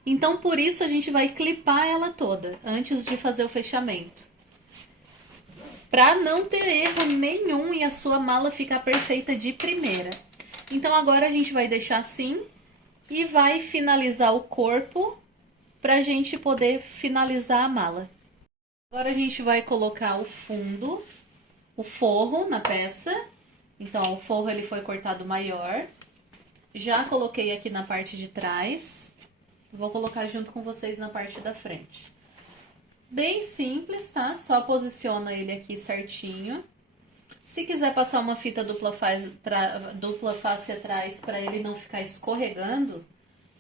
Então, por isso, a gente vai clipar ela toda antes de fazer o fechamento. Pra não ter erro nenhum e a sua mala ficar perfeita de primeira. Então, agora a gente vai deixar assim e vai finalizar o corpo pra gente poder finalizar a mala. Agora a gente vai colocar o fundo, o forro na peça. Então, ó, o forro ele foi cortado maior. Já coloquei aqui na parte de trás. Vou colocar junto com vocês na parte da frente. Bem simples, tá? Só posiciona ele aqui certinho. Se quiser passar uma fita dupla face atrás para ele não ficar escorregando,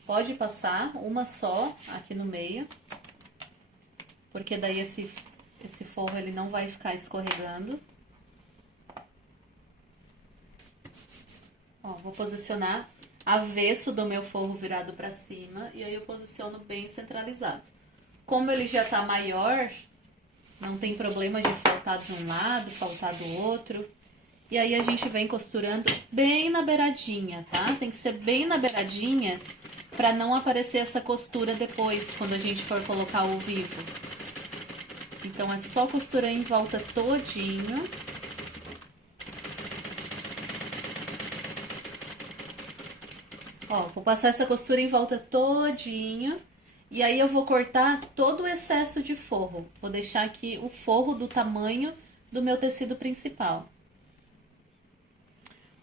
pode passar uma só aqui no meio. Porque daí esse forro ele não vai ficar escorregando. Ó, vou posicionar avesso do meu forro virado pra cima e aí eu posiciono bem centralizado. Como ele já tá maior, não tem problema de faltar de um lado, faltar do outro. E aí a gente vem costurando bem na beiradinha, tá? Tem que ser bem na beiradinha pra não aparecer essa costura depois, quando a gente for colocar o vivo. Então é só costurar em volta todinho. Ó, vou passar essa costura em volta todinho. E aí eu vou cortar todo o excesso de forro. Vou deixar aqui o forro do tamanho do meu tecido principal.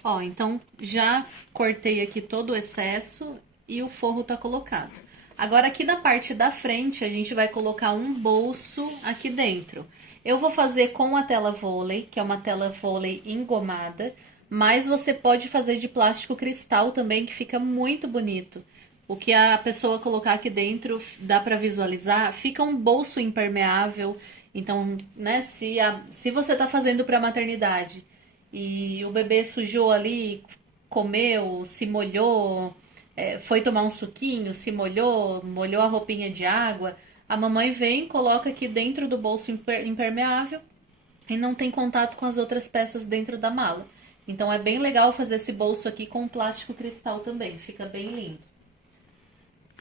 Ó, então já cortei aqui todo o excesso e o forro tá colocado. Agora aqui na parte da frente a gente vai colocar um bolso aqui dentro. Eu vou fazer com a tela vôlei, que é uma tela vôlei engomada, mas você pode fazer de plástico cristal também, que fica muito bonito. O que a pessoa colocar aqui dentro dá para visualizar, fica um bolso impermeável. Então, né, se você tá fazendo para maternidade e o bebê sujou ali, comeu, se molhou, foi tomar um suquinho, se molhou, molhou a roupinha de água, a mamãe vem, coloca aqui dentro do bolso impermeável e não tem contato com as outras peças dentro da mala. Então é bem legal fazer esse bolso aqui com plástico cristal também, fica bem lindo.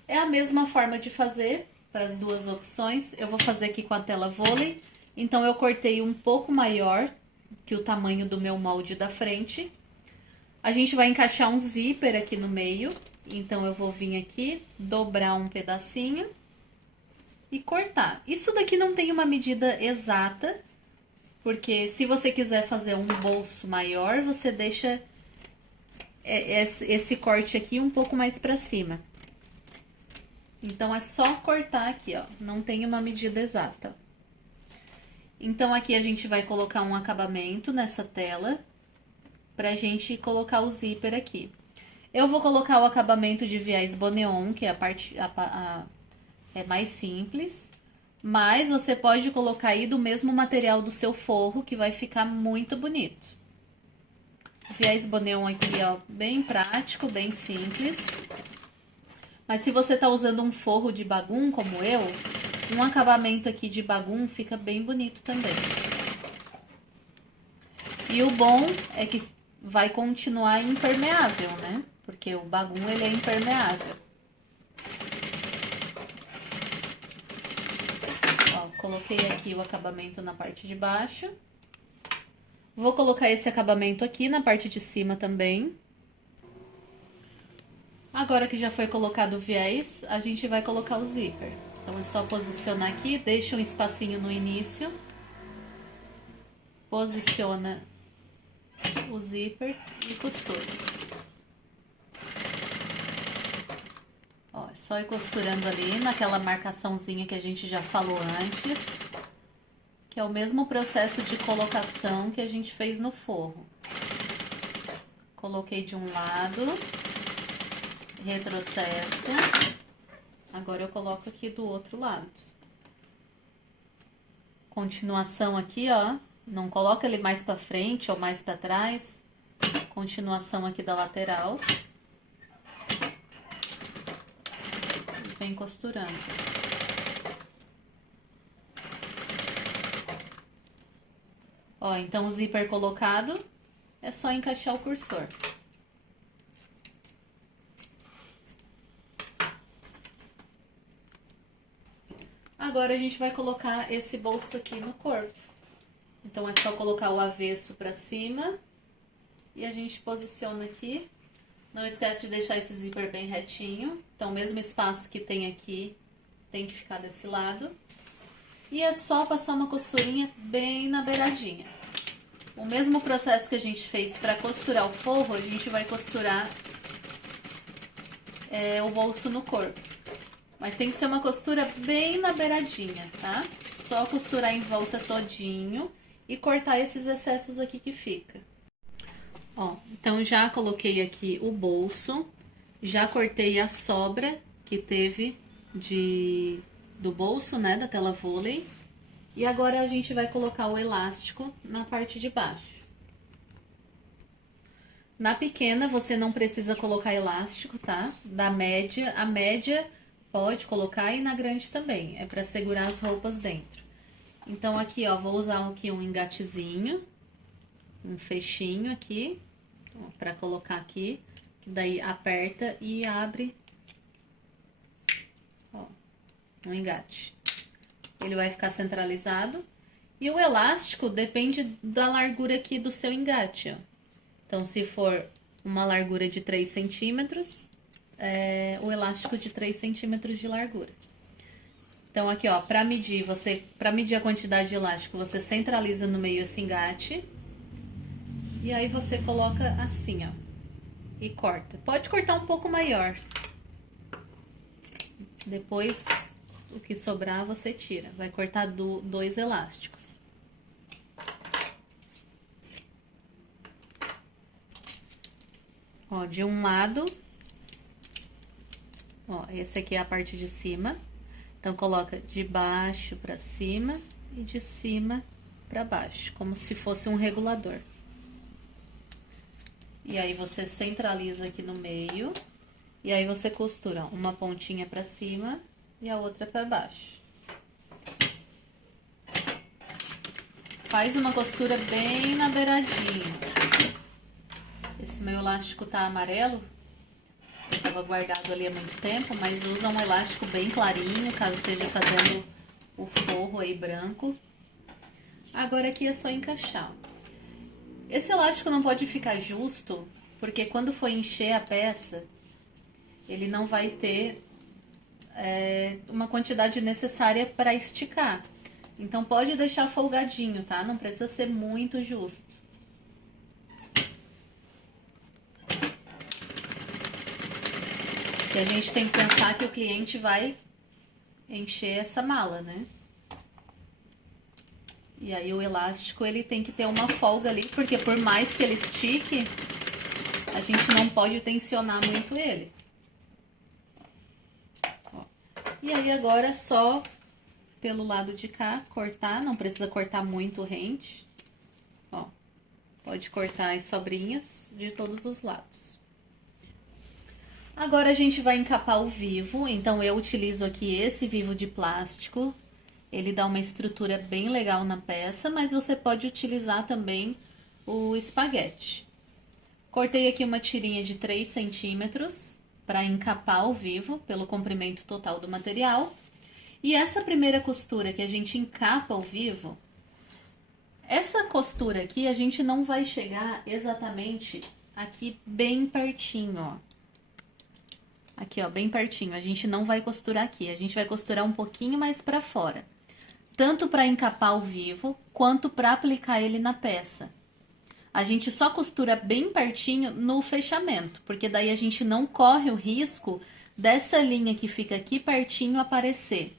É a mesma forma de fazer para as duas opções. Eu vou fazer aqui com a tela vôlei. Então eu cortei um pouco maior que o tamanho do meu molde da frente. A gente vai encaixar um zíper aqui no meio. Então eu vou vir aqui, dobrar um pedacinho e cortar. Isso daqui não tem uma medida exata, porque se você quiser fazer um bolso maior, você deixa esse corte aqui um pouco mais para cima. Então, é só cortar aqui, ó. Não tem uma medida exata. Então, aqui a gente vai colocar um acabamento nessa tela pra gente colocar o zíper aqui. Eu vou colocar o acabamento de viés boneon, que é a parte é mais simples. Mas você pode colocar aí do mesmo material do seu forro, que vai ficar muito bonito. Viés boneon aqui, ó, bem prático, bem simples. Mas se você tá usando um forro de bagum, como eu, um acabamento aqui de bagum fica bem bonito também. E o bom é que vai continuar impermeável, né? Porque o bagum, ele é impermeável. Ó, coloquei aqui o acabamento na parte de baixo. Vou colocar esse acabamento aqui na parte de cima também. Agora que já foi colocado o viés, a gente vai colocar o zíper. Então, é só posicionar aqui, deixa um espacinho no início. Posiciona o zíper e costura. Ó, é só ir costurando ali naquela marcaçãozinha que a gente já falou antes. Que é o mesmo processo de colocação que a gente fez no forro. Coloquei de um lado. Retrocesso. Agora eu coloco aqui do outro lado. Continuação aqui, ó. Não coloca ele mais pra frente ou mais pra trás. Continuação aqui da lateral. E vem costurando. Ó, então o zíper colocado, é só encaixar o cursor. Agora a gente vai colocar esse bolso aqui no corpo. Então, é só colocar o avesso pra cima e a gente posiciona aqui. Não esquece de deixar esse zíper bem retinho. Então, o mesmo espaço que tem aqui, tem que ficar desse lado. E é só passar uma costurinha bem na beiradinha. O mesmo processo que a gente fez pra costurar o forro, a gente vai costurar o bolso no corpo. Mas tem que ser uma costura bem na beiradinha, tá? Só costurar em volta todinho e cortar esses excessos aqui que fica. Ó, então já coloquei aqui o bolso, já cortei a sobra que teve do bolso, né, da tela vôlei. E agora a gente vai colocar o elástico na parte de baixo. Na pequena você não precisa colocar elástico, tá? Da média, a média pode colocar e na grande também, é pra segurar as roupas dentro. Então, aqui, ó, vou usar aqui um engatezinho, um fechinho aqui, ó, pra colocar aqui, que daí aperta e abre, ó, um engate. Ele vai ficar centralizado. E o elástico depende da largura aqui do seu engate, ó. Então, se for uma largura de 3 centímetros... o elástico de 3 centímetros de largura. Então, aqui, ó, pra medir a quantidade de elástico, você centraliza no meio esse engate. E aí, você coloca assim, ó. E corta. Pode cortar um pouco maior. Depois, o que sobrar, você tira. Vai cortar dois elásticos. Ó, de um lado, ó, esse aqui é a parte de cima. Então, coloca de baixo pra cima e de cima pra baixo, como se fosse um regulador. E aí, você centraliza aqui no meio. E aí, você costura uma pontinha pra cima e a outra pra baixo. Faz uma costura bem na beiradinha. Esse meu elástico tá amarelo. Tava guardado ali há muito tempo, mas usa um elástico bem clarinho, caso esteja fazendo o forro aí branco. Agora aqui é só encaixar. Esse elástico não pode ficar justo, porque quando for encher a peça, ele não vai ter uma quantidade necessária para esticar. Então pode deixar folgadinho, tá? Não precisa ser muito justo. E a gente tem que pensar que o cliente vai encher essa mala, né? E aí o elástico, ele tem que ter uma folga ali, porque por mais que ele estique, a gente não pode tensionar muito ele. Ó. E aí agora é só pelo lado de cá cortar, não precisa cortar muito rente. Ó, pode cortar as sobrinhas de todos os lados. Agora a gente vai encapar o vivo, então eu utilizo aqui esse vivo de plástico. Ele dá uma estrutura bem legal na peça, mas você pode utilizar também o espaguete. Cortei aqui uma tirinha de 3 centímetros para encapar o vivo pelo comprimento total do material. E essa primeira costura que a gente encapa o vivo, essa costura aqui a gente não vai chegar exatamente aqui bem pertinho, ó. Aqui, ó, bem pertinho. A gente não vai costurar aqui, a gente vai costurar um pouquinho mais pra fora. Tanto pra encapar o vivo, quanto pra aplicar ele na peça. A gente só costura bem pertinho no fechamento, porque daí a gente não corre o risco dessa linha que fica aqui pertinho aparecer.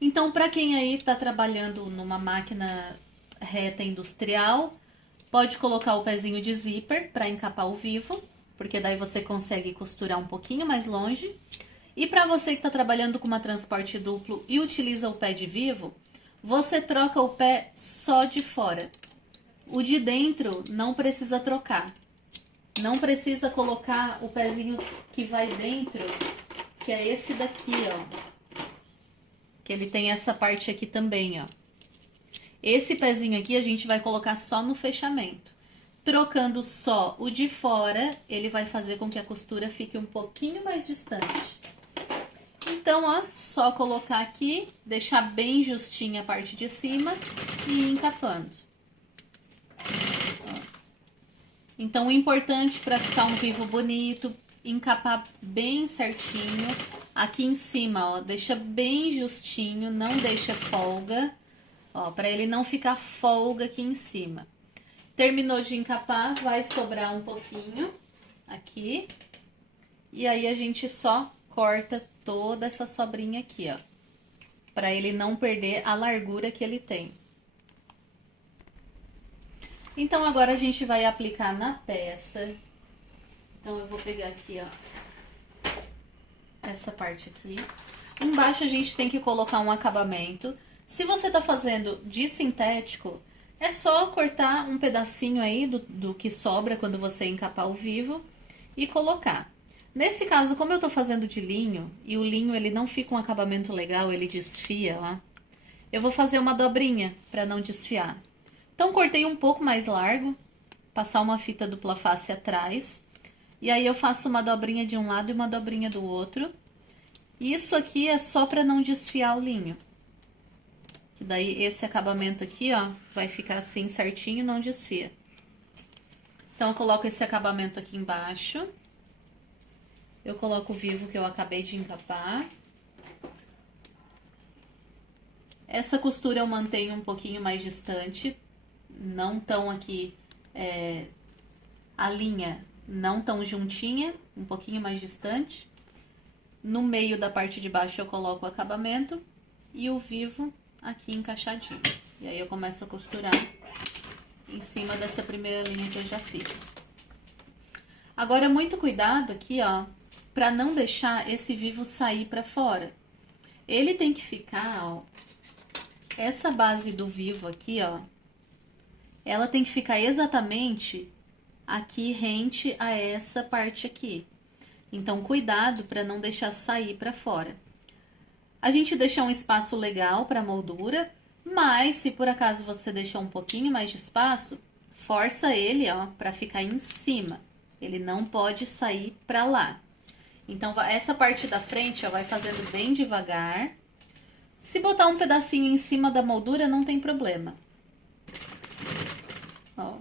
Então, pra quem aí tá trabalhando numa máquina reta industrial, pode colocar o pezinho de zíper pra encapar o vivo, porque daí você consegue costurar um pouquinho mais longe. E para você que está trabalhando com uma transporte duplo e utiliza o pé de vivo, você troca o pé só de fora. O de dentro não precisa trocar. Não precisa colocar o pezinho que vai dentro, que é esse daqui, ó. Que ele tem essa parte aqui também, ó. Esse pezinho aqui a gente vai colocar só no fechamento. Trocando só o de fora, ele vai fazer com que a costura fique um pouquinho mais distante. Então, ó, só colocar aqui, deixar bem justinha a parte de cima e ir encapando. Ó. Então, o importante para ficar um vivo bonito, encapar bem certinho. Aqui em cima, ó, deixa bem justinho, não deixa folga, ó, para ele não ficar folga aqui em cima. Terminou de encapar, vai sobrar um pouquinho aqui. E aí, a gente só corta toda essa sobrinha aqui, ó. Pra ele não perder a largura que ele tem. Então, agora a gente vai aplicar na peça. Então, eu vou pegar aqui, ó. Essa parte aqui. Embaixo, a gente tem que colocar um acabamento. Se você tá fazendo de sintético, é só cortar um pedacinho aí do que sobra quando você encapar o vivo e colocar. Nesse caso, como eu tô fazendo de linho, e o linho ele não fica um acabamento legal, ele desfia, ó. Eu vou fazer uma dobrinha pra não desfiar. Então, cortei um pouco mais largo, passar uma fita dupla face atrás. E aí, eu faço uma dobrinha de um lado e uma dobrinha do outro. Isso aqui é só pra não desfiar o linho. Que daí, esse acabamento aqui, ó, vai ficar assim certinho e não desfia. Então, eu coloco esse acabamento aqui embaixo. Eu coloco o vivo que eu acabei de encapar. Essa costura eu mantenho um pouquinho mais distante. Não tão aqui, a linha não tão juntinha, um pouquinho mais distante. No meio da parte de baixo eu coloco o acabamento e o vivo aqui encaixadinho. E aí eu começo a costurar em cima dessa primeira linha que eu já fiz. Agora, muito cuidado aqui, ó, pra não deixar esse vivo sair pra fora. Ele tem que ficar, ó, essa base do vivo aqui, ó, ela tem que ficar exatamente aqui rente a essa parte aqui. Então, cuidado para não deixar sair para fora. A gente deixa um espaço legal para moldura, mas se por acaso você deixou um pouquinho mais de espaço, força ele, ó, para ficar em cima. Ele não pode sair para lá. Então, essa parte da frente, ó, vai fazendo bem devagar. Se botar um pedacinho em cima da moldura, não tem problema. Ó.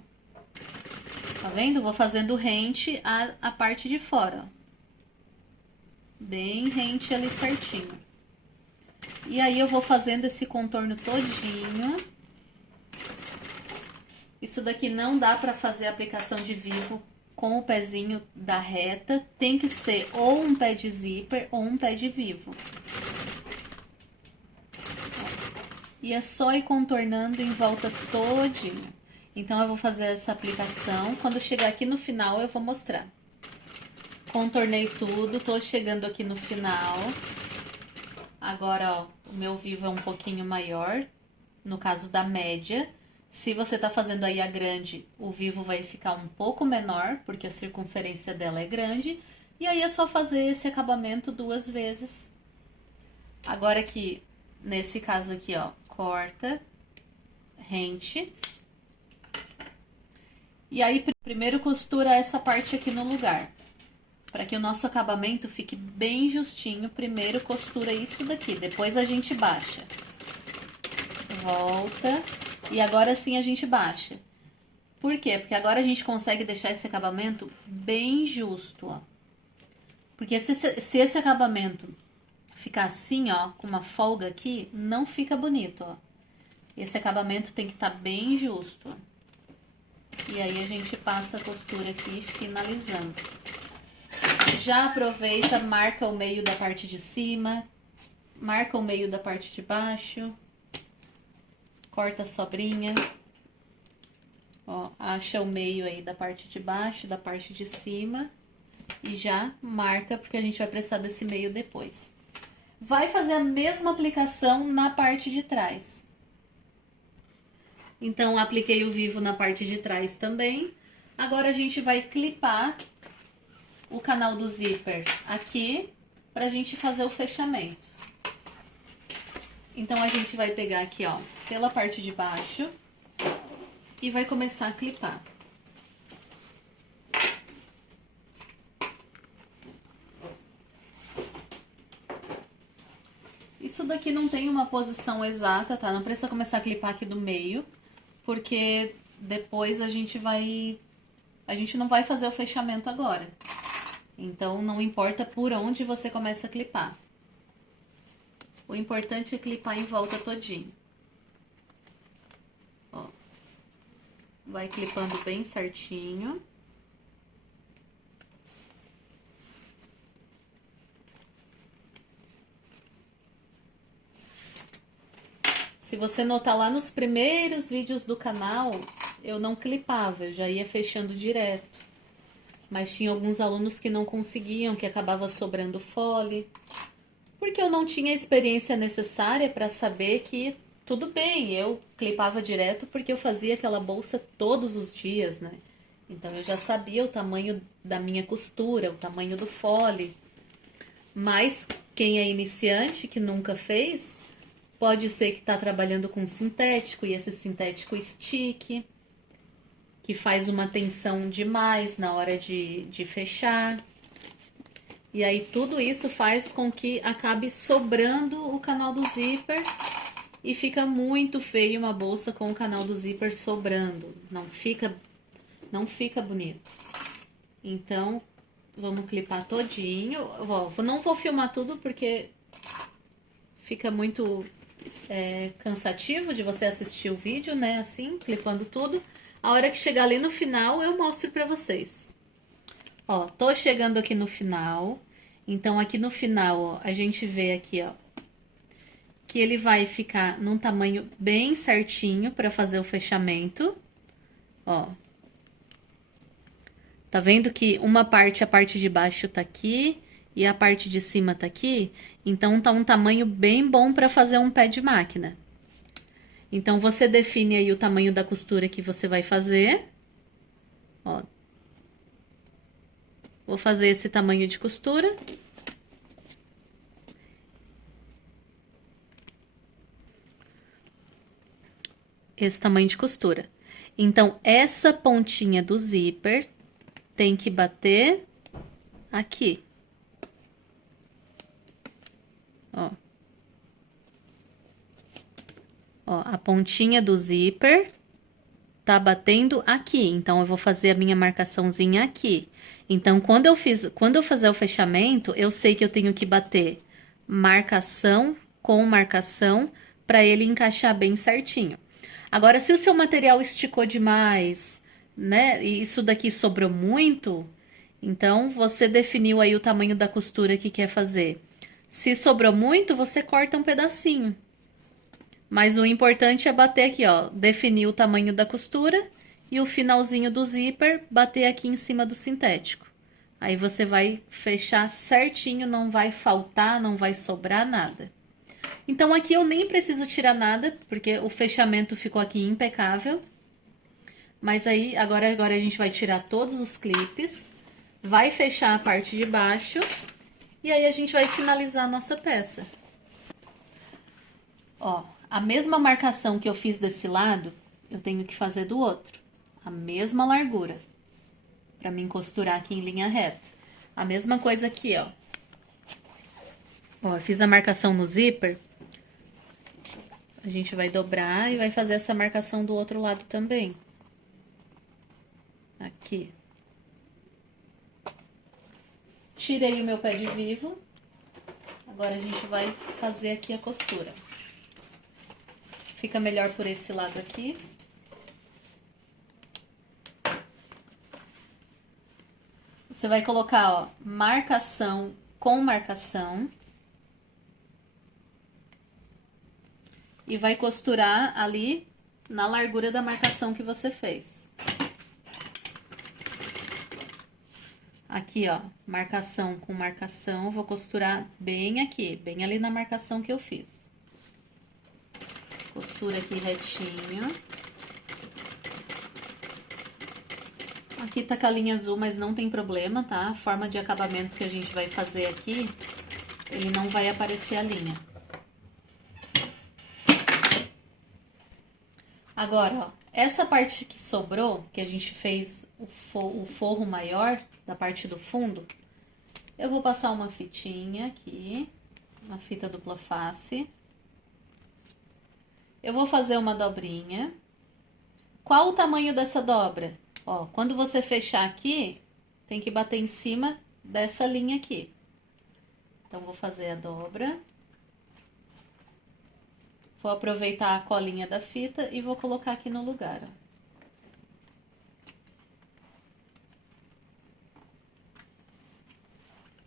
Tá vendo? Vou fazendo rente a parte de fora, ó. Bem rente ali certinho. E aí eu vou fazendo esse contorno todinho. Isso daqui não dá pra fazer a aplicação de vivo com o pezinho da reta. Tem que ser ou um pé de zíper ou um pé de vivo. E é só ir contornando em volta todinho. Então, eu vou fazer essa aplicação. Quando chegar aqui no final, eu vou mostrar. Contornei tudo, tô chegando aqui no final. Agora, ó, o meu vivo é um pouquinho maior, no caso da média. Se você tá fazendo aí a grande, o vivo vai ficar um pouco menor, porque a circunferência dela é grande. E aí é só fazer esse acabamento 2 vezes. Agora aqui, nesse caso aqui, ó, corta, rente. E aí, primeiro costura essa parte aqui no lugar. Para que o nosso acabamento fique bem justinho, primeiro costura isso daqui, depois a gente baixa. Volta, e agora sim a gente baixa. Por quê? Porque agora a gente consegue deixar esse acabamento bem justo, ó. Porque se esse acabamento ficar assim, ó, com uma folga aqui, não fica bonito, ó. Esse acabamento tem que estar bem justo, ó. E aí a gente passa a costura aqui, finalizando. Já aproveita, marca o meio da parte de cima, marca o meio da parte de baixo, corta a sobrinha, ó, acha o meio aí da parte de baixo, da parte de cima e já marca, porque a gente vai precisar desse meio depois. Vai fazer a mesma aplicação na parte de trás. Então, apliquei o vivo na parte de trás também. Agora, a gente vai clipar o canal do zíper aqui pra gente fazer o fechamento. Então, a gente vai pegar aqui, ó, pela parte de baixo e vai começar a clipar. Isso daqui não tem uma posição exata, tá? Não precisa começar a clipar aqui do meio, porque depois a gente não vai fazer o fechamento agora. Então, não importa por onde você começa a clipar. O importante é clipar em volta todinho. Ó. Vai clipando bem certinho. Se você notar lá nos primeiros vídeos do canal, eu não clipava, eu já ia fechando direto. Mas tinha alguns alunos que não conseguiam, que acabava sobrando fole. Porque eu não tinha a experiência necessária para saber que tudo bem, eu clipava direto porque eu fazia aquela bolsa todos os dias, né? Então eu já sabia o tamanho da minha costura, o tamanho do fole. Mas quem é iniciante, que nunca fez, pode ser que tá trabalhando com sintético e esse sintético estique, que faz uma tensão demais na hora de fechar. E aí tudo isso faz com que acabe sobrando o canal do zíper e fica muito feio uma bolsa com o canal do zíper sobrando. Não fica bonito. Então, vamos clipar todinho. Não vou filmar tudo porque fica muito cansativo de você assistir o vídeo, né? Assim, clipando tudo. A hora que chegar ali no final, eu mostro pra vocês. Ó, tô chegando aqui no final. Então, aqui no final, ó, a gente vê aqui, ó, que ele vai ficar num tamanho bem certinho para fazer o fechamento, ó. Tá vendo que uma parte, a parte de baixo tá aqui e a parte de cima tá aqui? Então, tá um tamanho bem bom para fazer um pé de máquina. Então, você define aí o tamanho da costura que você vai fazer. Ó. Vou fazer esse tamanho de costura. Esse tamanho de costura. Então, essa pontinha do zíper tem que bater aqui. Ó. Ó, a pontinha do zíper tá batendo aqui. Então, eu vou fazer a minha marcaçãozinha aqui. Então, quando eu fazer o fechamento, eu sei que eu tenho que bater marcação com marcação para ele encaixar bem certinho. Agora, se o seu material esticou demais, né, e isso daqui sobrou muito, então você definiu aí o tamanho da costura que quer fazer. Se sobrou muito, você corta um pedacinho. Mas o importante é bater aqui, ó, definir o tamanho da costura e o finalzinho do zíper bater aqui em cima do sintético. Aí você vai fechar certinho, não vai faltar, não vai sobrar nada. Então, aqui eu nem preciso tirar nada, porque o fechamento ficou aqui impecável. Mas aí, agora a gente vai tirar todos os clipes, vai fechar a parte de baixo, e aí a gente vai finalizar a nossa peça. Ó, a mesma marcação que eu fiz desse lado, eu tenho que fazer do outro. A mesma largura, pra mim costurar aqui em linha reta. A mesma coisa aqui, ó. Ó, eu fiz a marcação no zíper. A gente vai dobrar e vai fazer essa marcação do outro lado também. Aqui. Tirei o meu pé de vivo. Agora, a gente vai fazer aqui a costura. Fica melhor por esse lado aqui. Você vai colocar, ó, marcação com marcação. E vai costurar ali na largura da marcação que você fez. Aqui, ó, marcação com marcação, vou costurar bem aqui, bem ali na marcação que eu fiz. Costura aqui retinho. Aqui tá com a linha azul, mas não tem problema, tá? A forma de acabamento que a gente vai fazer aqui, ele não vai aparecer a linha. Agora, ó, essa parte que sobrou, que a gente fez o forro maior da parte do fundo, eu vou passar uma fitinha aqui, uma fita dupla face. Eu vou fazer uma dobrinha. Qual o tamanho dessa dobra? Ó, quando você fechar aqui, tem que bater em cima dessa linha aqui. Então, vou fazer a dobra. Vou aproveitar a colinha da fita e vou colocar aqui no lugar, ó.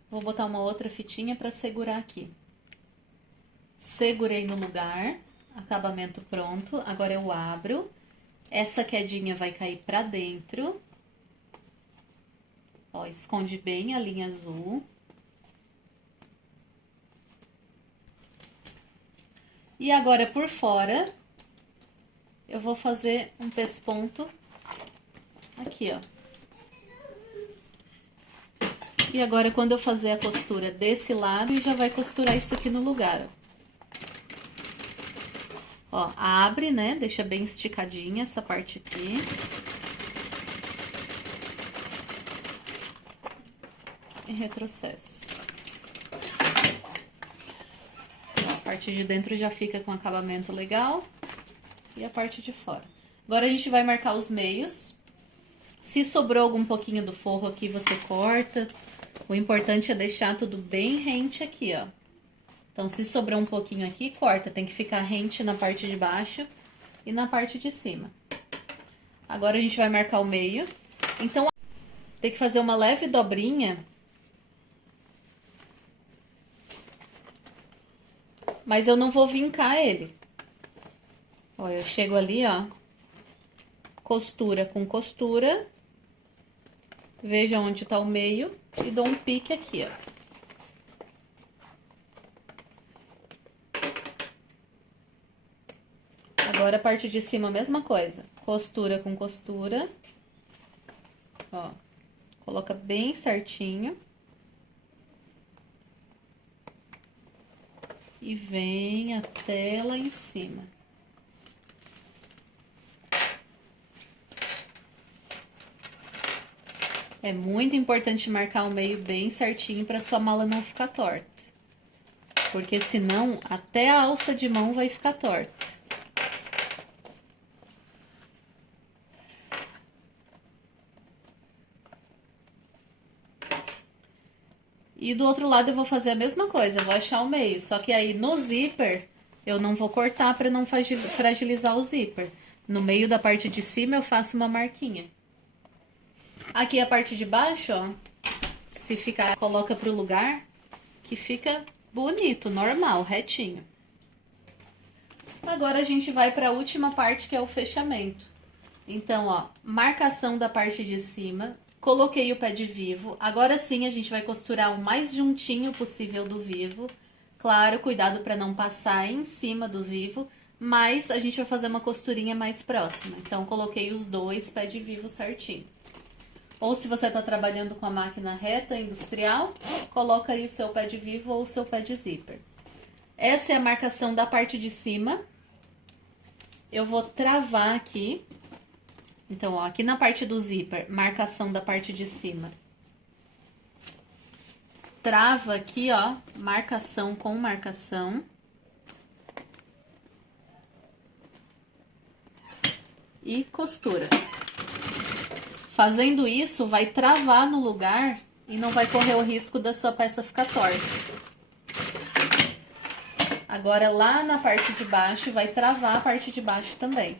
Vou botar uma outra fitinha para segurar aqui. Segurei no lugar, acabamento pronto. Agora eu abro. Essa quedinha vai cair pra dentro. Ó, esconde bem a linha azul. E agora, por fora, eu vou fazer um pesponto aqui, ó. E agora, quando eu fazer a costura desse lado, já vai costurar isso aqui no lugar, ó. Ó, abre, né? Deixa bem esticadinha essa parte aqui. E retrocesso. A parte de dentro já fica com acabamento legal. E a parte de fora. Agora, a gente vai marcar os meios. Se sobrou algum pouquinho do forro aqui, você corta. O importante é deixar tudo bem rente aqui, ó. Então, se sobrou um pouquinho aqui, corta. Tem que ficar rente na parte de baixo e na parte de cima. Agora, a gente vai marcar o meio. Então, tem que fazer uma leve dobrinha Mas eu não vou vincar ele. Ó, eu chego ali, ó. Costura com costura. Veja onde tá o meio e dou um pique aqui, ó. Agora a parte de cima, a mesma coisa. Costura com costura. Ó, coloca bem certinho. E vem até lá em cima. É muito importante marcar o meio bem certinho para sua mala não ficar torta. Porque senão até a alça de mão vai ficar torta. E do outro lado eu vou fazer a mesma coisa, eu vou achar o meio. Só que aí no zíper eu não vou cortar para não fragilizar o zíper. No meio da parte de cima eu faço uma marquinha. Aqui a parte de baixo, ó, se ficar, coloca pro lugar que fica bonito, normal, retinho. Agora a gente vai para a última parte, que é o fechamento. Então, ó, marcação da parte de cima, coloquei o pé de vivo. Agora sim a gente vai costurar o mais juntinho possível do vivo. Claro, cuidado para não passar em cima do vivo, mas a gente vai fazer uma costurinha mais próxima. Então, coloquei os dois pés de vivo certinho. Ou se você tá trabalhando com a máquina reta industrial, coloca aí o seu pé de vivo ou o seu pé de zíper. Essa é a marcação da parte de cima. Eu vou travar aqui. Então, ó, aqui na parte do zíper, marcação da parte de cima. Trava aqui, ó, marcação com marcação. E costura. Fazendo isso, vai travar no lugar e não vai correr o risco da sua peça ficar torta. Agora, lá na parte de baixo, vai travar a parte de baixo também.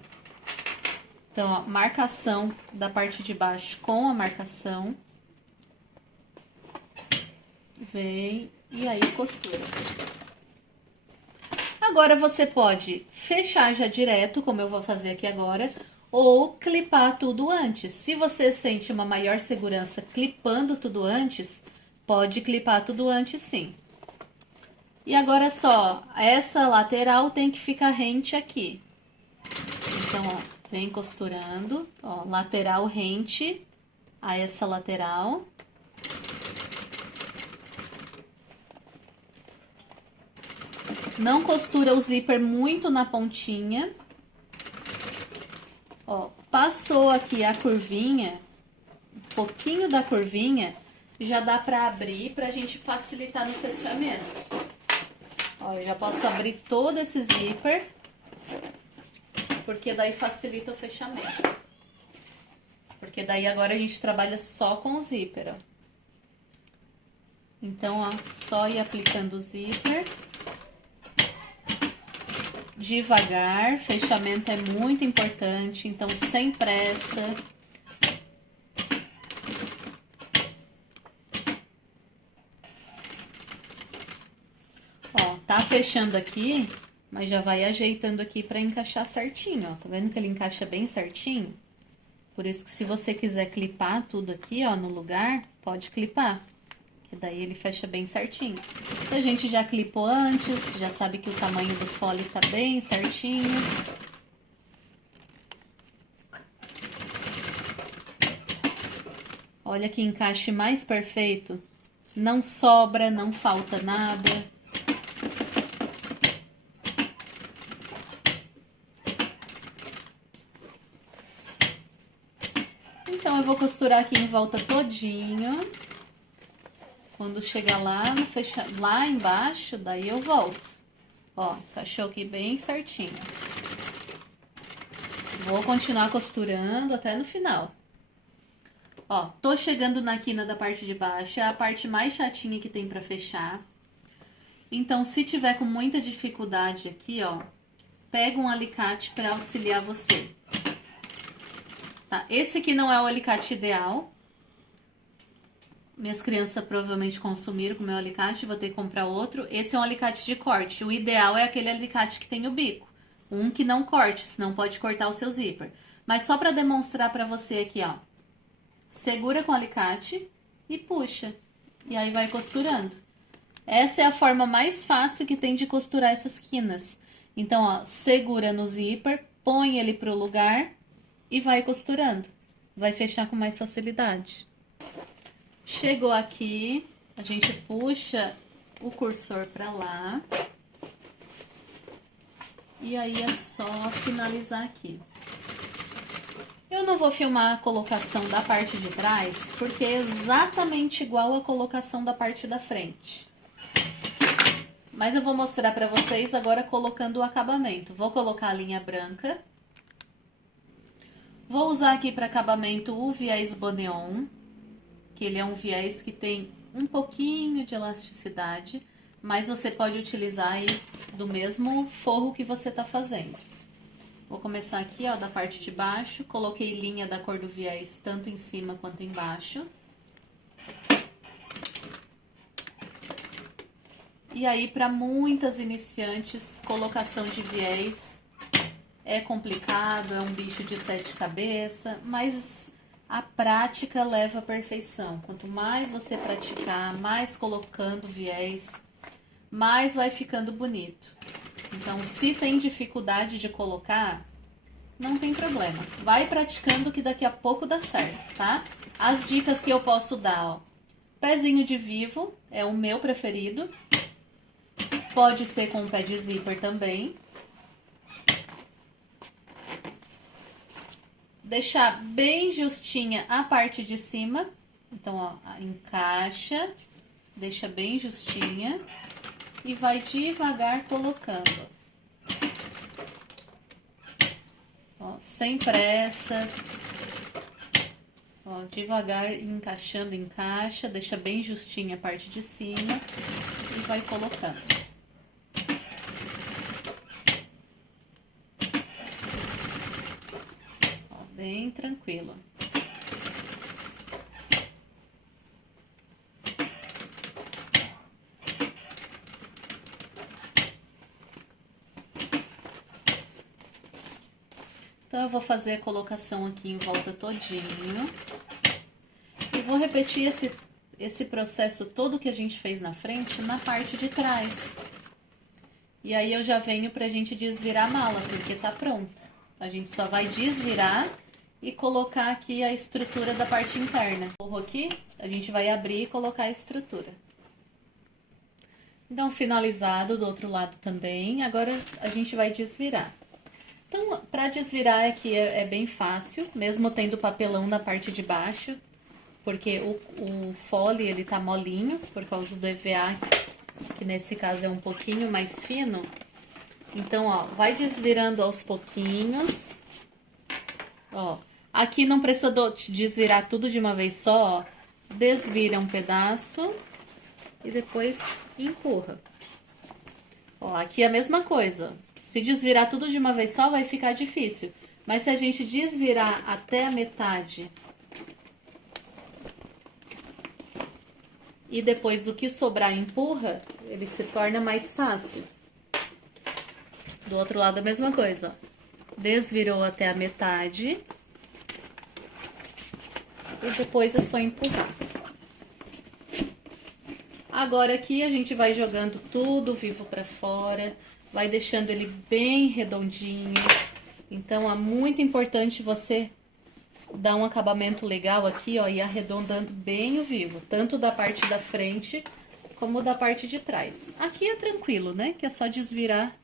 Então, ó, marcação da parte de baixo com a marcação. Vem e aí costura. Agora, você pode fechar já direto, como eu vou fazer aqui agora, ou clipar tudo antes. Se você sente uma maior segurança clipando tudo antes, pode clipar tudo antes sim. E agora só, essa lateral tem que ficar rente aqui. Então, ó, vem costurando, ó, lateral rente a essa lateral. Não costura o zíper muito na pontinha. Ó, passou aqui a curvinha, um pouquinho da curvinha, já dá pra abrir pra gente facilitar no fechamento. Ó, eu já posso abrir todo esse zíper, porque daí facilita o fechamento. Porque daí agora a gente trabalha só com o zíper, ó. Então, ó, só ir aplicando o zíper. Devagar, fechamento é muito importante, então sem pressa. Ó, tá fechando aqui, mas já vai ajeitando aqui pra encaixar certinho, ó. Tá vendo que ele encaixa bem certinho? Por isso que se você quiser clipar tudo aqui, ó, no lugar, pode clipar. Que daí ele fecha bem certinho. A gente já clipou antes, já sabe que o tamanho do fole tá bem certinho. Olha que encaixe mais perfeito. Não sobra, não falta nada. Então, eu vou costurar aqui em volta todinho. Quando chegar lá, lá embaixo, daí eu volto. Ó, encaixou aqui bem certinho. Vou continuar costurando até no final. Ó, tô chegando na quina da parte de baixo, é a parte mais chatinha que tem pra fechar. Então, se tiver com muita dificuldade aqui, ó, pega um alicate pra auxiliar você. Tá? Esse aqui não é o alicate ideal. Minhas crianças provavelmente consumiram com o meu alicate, vou ter que comprar outro. Esse é um alicate de corte. O ideal é aquele alicate que tem o bico. Um que não corte, senão pode cortar o seu zíper. Mas só para demonstrar para você aqui, ó. Segura com o alicate e puxa. E aí vai costurando. Essa é a forma mais fácil que tem de costurar essas quinas. Então, ó, segura no zíper, põe ele pro lugar e vai costurando. Vai fechar com mais facilidade. Chegou aqui, a gente puxa o cursor para lá. E aí é só finalizar aqui. Eu não vou filmar a colocação da parte de trás, porque é exatamente igual a colocação da parte da frente. Mas eu vou mostrar para vocês agora colocando o acabamento. Vou colocar a linha branca. Vou usar aqui para acabamento o viés Boneon, que ele é um viés que tem um pouquinho de elasticidade, mas você pode utilizar aí do mesmo forro que você tá fazendo. Vou começar aqui, ó, da parte de baixo, coloquei linha da cor do viés tanto em cima quanto embaixo. E aí, para muitas iniciantes, colocação de viés é complicado, é um bicho de 7 cabeças, mas a prática leva à perfeição. Quanto mais você praticar, mais colocando viés, mais vai ficando bonito. Então, se tem dificuldade de colocar, não tem problema. Vai praticando que daqui a pouco dá certo, tá? As dicas que eu posso dar, ó. Pezinho de vivo é o meu preferido. Pode ser com um pé de zíper também. Deixar bem justinha a parte de cima. Então, ó, encaixa, deixa bem justinha e vai devagar colocando. Ó, sem pressa. Ó, devagar encaixando, encaixa, deixa bem justinha a parte de cima e vai colocando. Bem tranquilo. Então, eu vou fazer a colocação aqui em volta todinho. E vou repetir esse processo todo que a gente fez na frente, na parte de trás. E aí, eu já venho pra gente desvirar a mala, porque tá pronta. A gente só vai desvirar e colocar aqui a estrutura da parte interna. O aqui, a gente vai abrir e colocar a estrutura. Então, finalizado do outro lado também. Agora, a gente vai desvirar. Então, para desvirar aqui é bem fácil, mesmo tendo papelão na parte de baixo, porque o fole, ele tá molinho, por causa do EVA, que nesse caso é um pouquinho mais fino. Então, ó, vai desvirando aos pouquinhos. Ó, aqui não precisa desvirar tudo de uma vez só, ó. Desvira um pedaço e depois empurra. Ó, aqui é a mesma coisa. Se desvirar tudo de uma vez só, vai ficar difícil. Mas se a gente desvirar até a metade e depois o que sobrar empurra, ele se torna mais fácil. Do outro lado a mesma coisa, ó. Desvirou até a metade e depois é só empurrar. Agora aqui a gente vai jogando tudo vivo pra fora, vai deixando ele bem redondinho. Então é muito importante você dar um acabamento legal aqui, ó, e arredondando bem o vivo, tanto da parte da frente como da parte de trás. Aqui é tranquilo, né? Que é só desvirar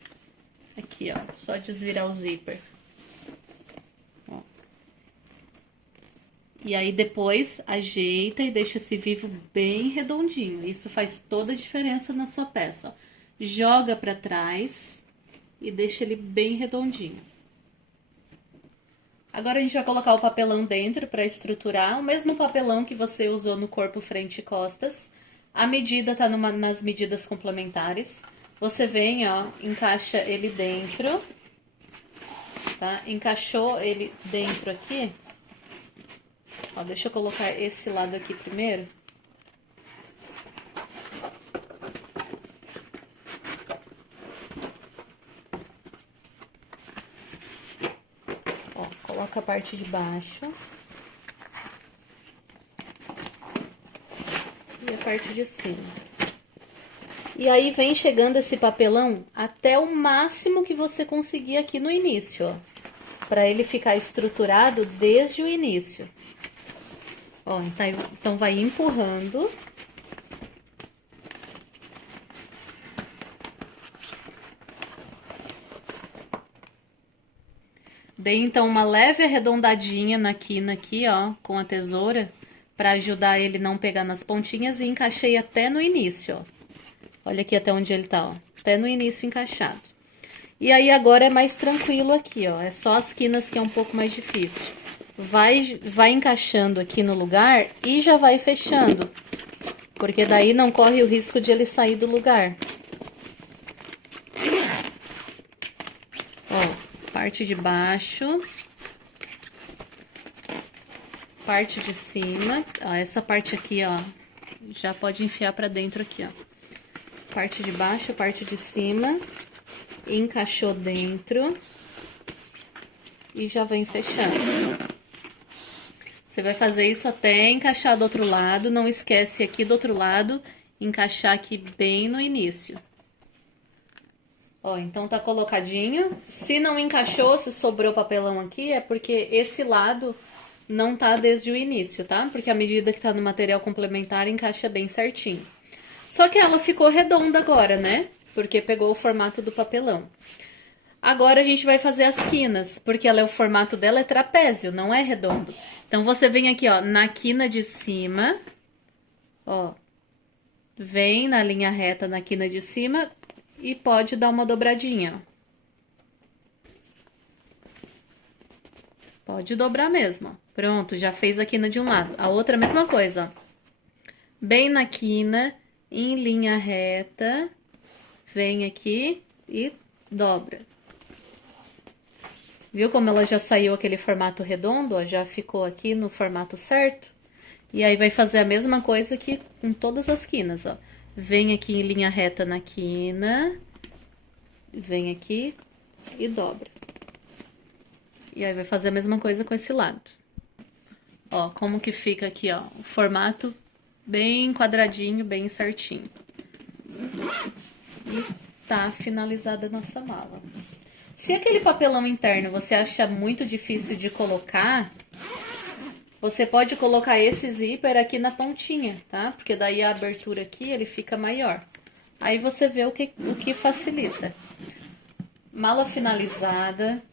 aqui, ó, só desvirar o zíper. Ó. E aí depois ajeita e deixa esse vivo bem redondinho. Isso faz toda a diferença na sua peça, ó. Joga pra trás e deixa ele bem redondinho. Agora a gente vai colocar o papelão dentro para estruturar, o mesmo papelão que você usou no corpo, frente e costas. A medida tá nas medidas complementares. Você vem, ó, encaixa ele dentro, tá? Encaixou ele dentro aqui. Ó, deixa eu colocar esse lado aqui primeiro. Coloca a parte de baixo. E a parte de cima. E aí vem chegando esse papelão até o máximo que você conseguir aqui no início, ó. Pra ele ficar estruturado desde o início. Ó, então vai empurrando. Dei então uma leve arredondadinha na quina aqui, ó, com a tesoura, para ajudar ele não pegar nas pontinhas, e encaixei até no início, ó. Olha aqui até onde ele tá, ó, até no início encaixado. E aí agora é mais tranquilo aqui, ó, é só as quinas que é um pouco mais difícil. Vai encaixando aqui no lugar e já vai fechando, porque daí não corre o risco de ele sair do lugar. Ó, parte de baixo, parte de cima, ó, essa parte aqui, ó, já pode enfiar pra dentro aqui, ó. Parte de baixo, parte de cima, encaixou dentro e já vem fechando. Você vai fazer isso até encaixar do outro lado, não esquece aqui do outro lado, encaixar aqui bem no início. Ó, então tá colocadinho. Se não encaixou, se sobrou papelão aqui, é porque esse lado não tá desde o início, tá? Porque a medida que tá no material complementar encaixa bem certinho. Só que ela ficou redonda agora, né? Porque pegou o formato do papelão. Agora a gente vai fazer as quinas, porque o formato dela é trapézio, não é redondo. Então, você vem aqui, ó, na quina de cima, ó, vem na linha reta na quina de cima e pode dar uma dobradinha, ó. Pode dobrar mesmo, ó. Pronto, já fez a quina de um lado. A outra, a mesma coisa, ó. Bem na quina, em linha reta, vem aqui e dobra. Viu como ela já saiu aquele formato redondo, ó? Já ficou aqui no formato certo? E aí vai fazer a mesma coisa aqui com todas as quinas, ó. Vem aqui em linha reta na quina, vem aqui e dobra. E aí vai fazer a mesma coisa com esse lado. Ó, como que fica aqui, ó, o formato bem quadradinho, bem certinho. E tá finalizada a nossa mala. Se aquele papelão interno você acha muito difícil de colocar, você pode colocar esse zíper aqui na pontinha, tá? Porque daí a abertura aqui, ele fica maior. Aí você vê o que facilita. Mala finalizada.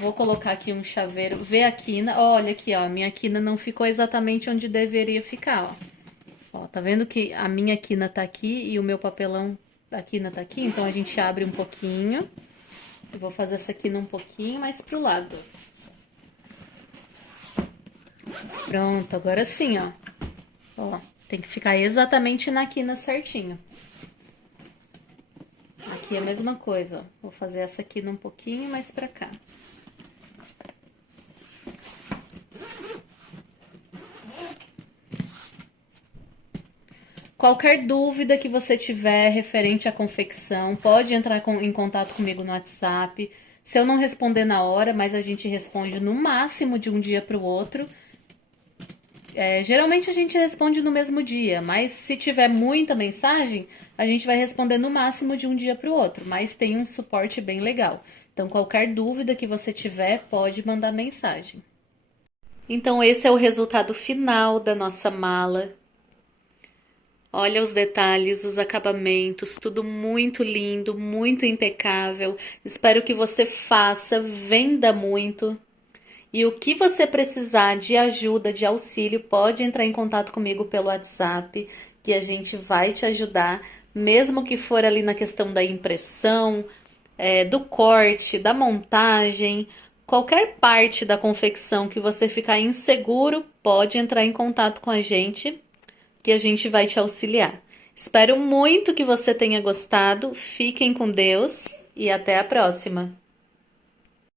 Vou colocar aqui um chaveiro. Vê a quina. Olha aqui, ó. Minha quina não ficou exatamente onde deveria ficar, ó. Ó, tá vendo que a minha quina tá aqui e o meu papelão da quina tá aqui? Então, a gente abre um pouquinho. Eu vou fazer essa quina um pouquinho mais pro lado. Pronto, agora sim, ó. Ó, tem que ficar exatamente na quina certinho. Aqui é a mesma coisa, ó. Vou fazer essa quina um pouquinho mais pra cá. Qualquer dúvida que você tiver referente à confecção, pode entrar em contato comigo no WhatsApp. Se eu não responder na hora, mas a gente responde no máximo de um dia para o outro. Geralmente a gente responde no mesmo dia, mas se tiver muita mensagem, a gente vai responder no máximo de um dia para o outro. Mas tem um suporte bem legal. Então, qualquer dúvida que você tiver, pode mandar mensagem. Então, esse é o resultado final da nossa mala. Olha os detalhes, os acabamentos, tudo muito lindo, muito impecável. Espero que você faça, venda muito. E o que você precisar de ajuda, de auxílio, pode entrar em contato comigo pelo WhatsApp, que a gente vai te ajudar, mesmo que for ali na questão da impressão, do corte, da montagem, qualquer parte da confecção que você ficar inseguro, pode entrar em contato com a gente, que a gente vai te auxiliar. Espero muito que você tenha gostado, fiquem com Deus e até a próxima!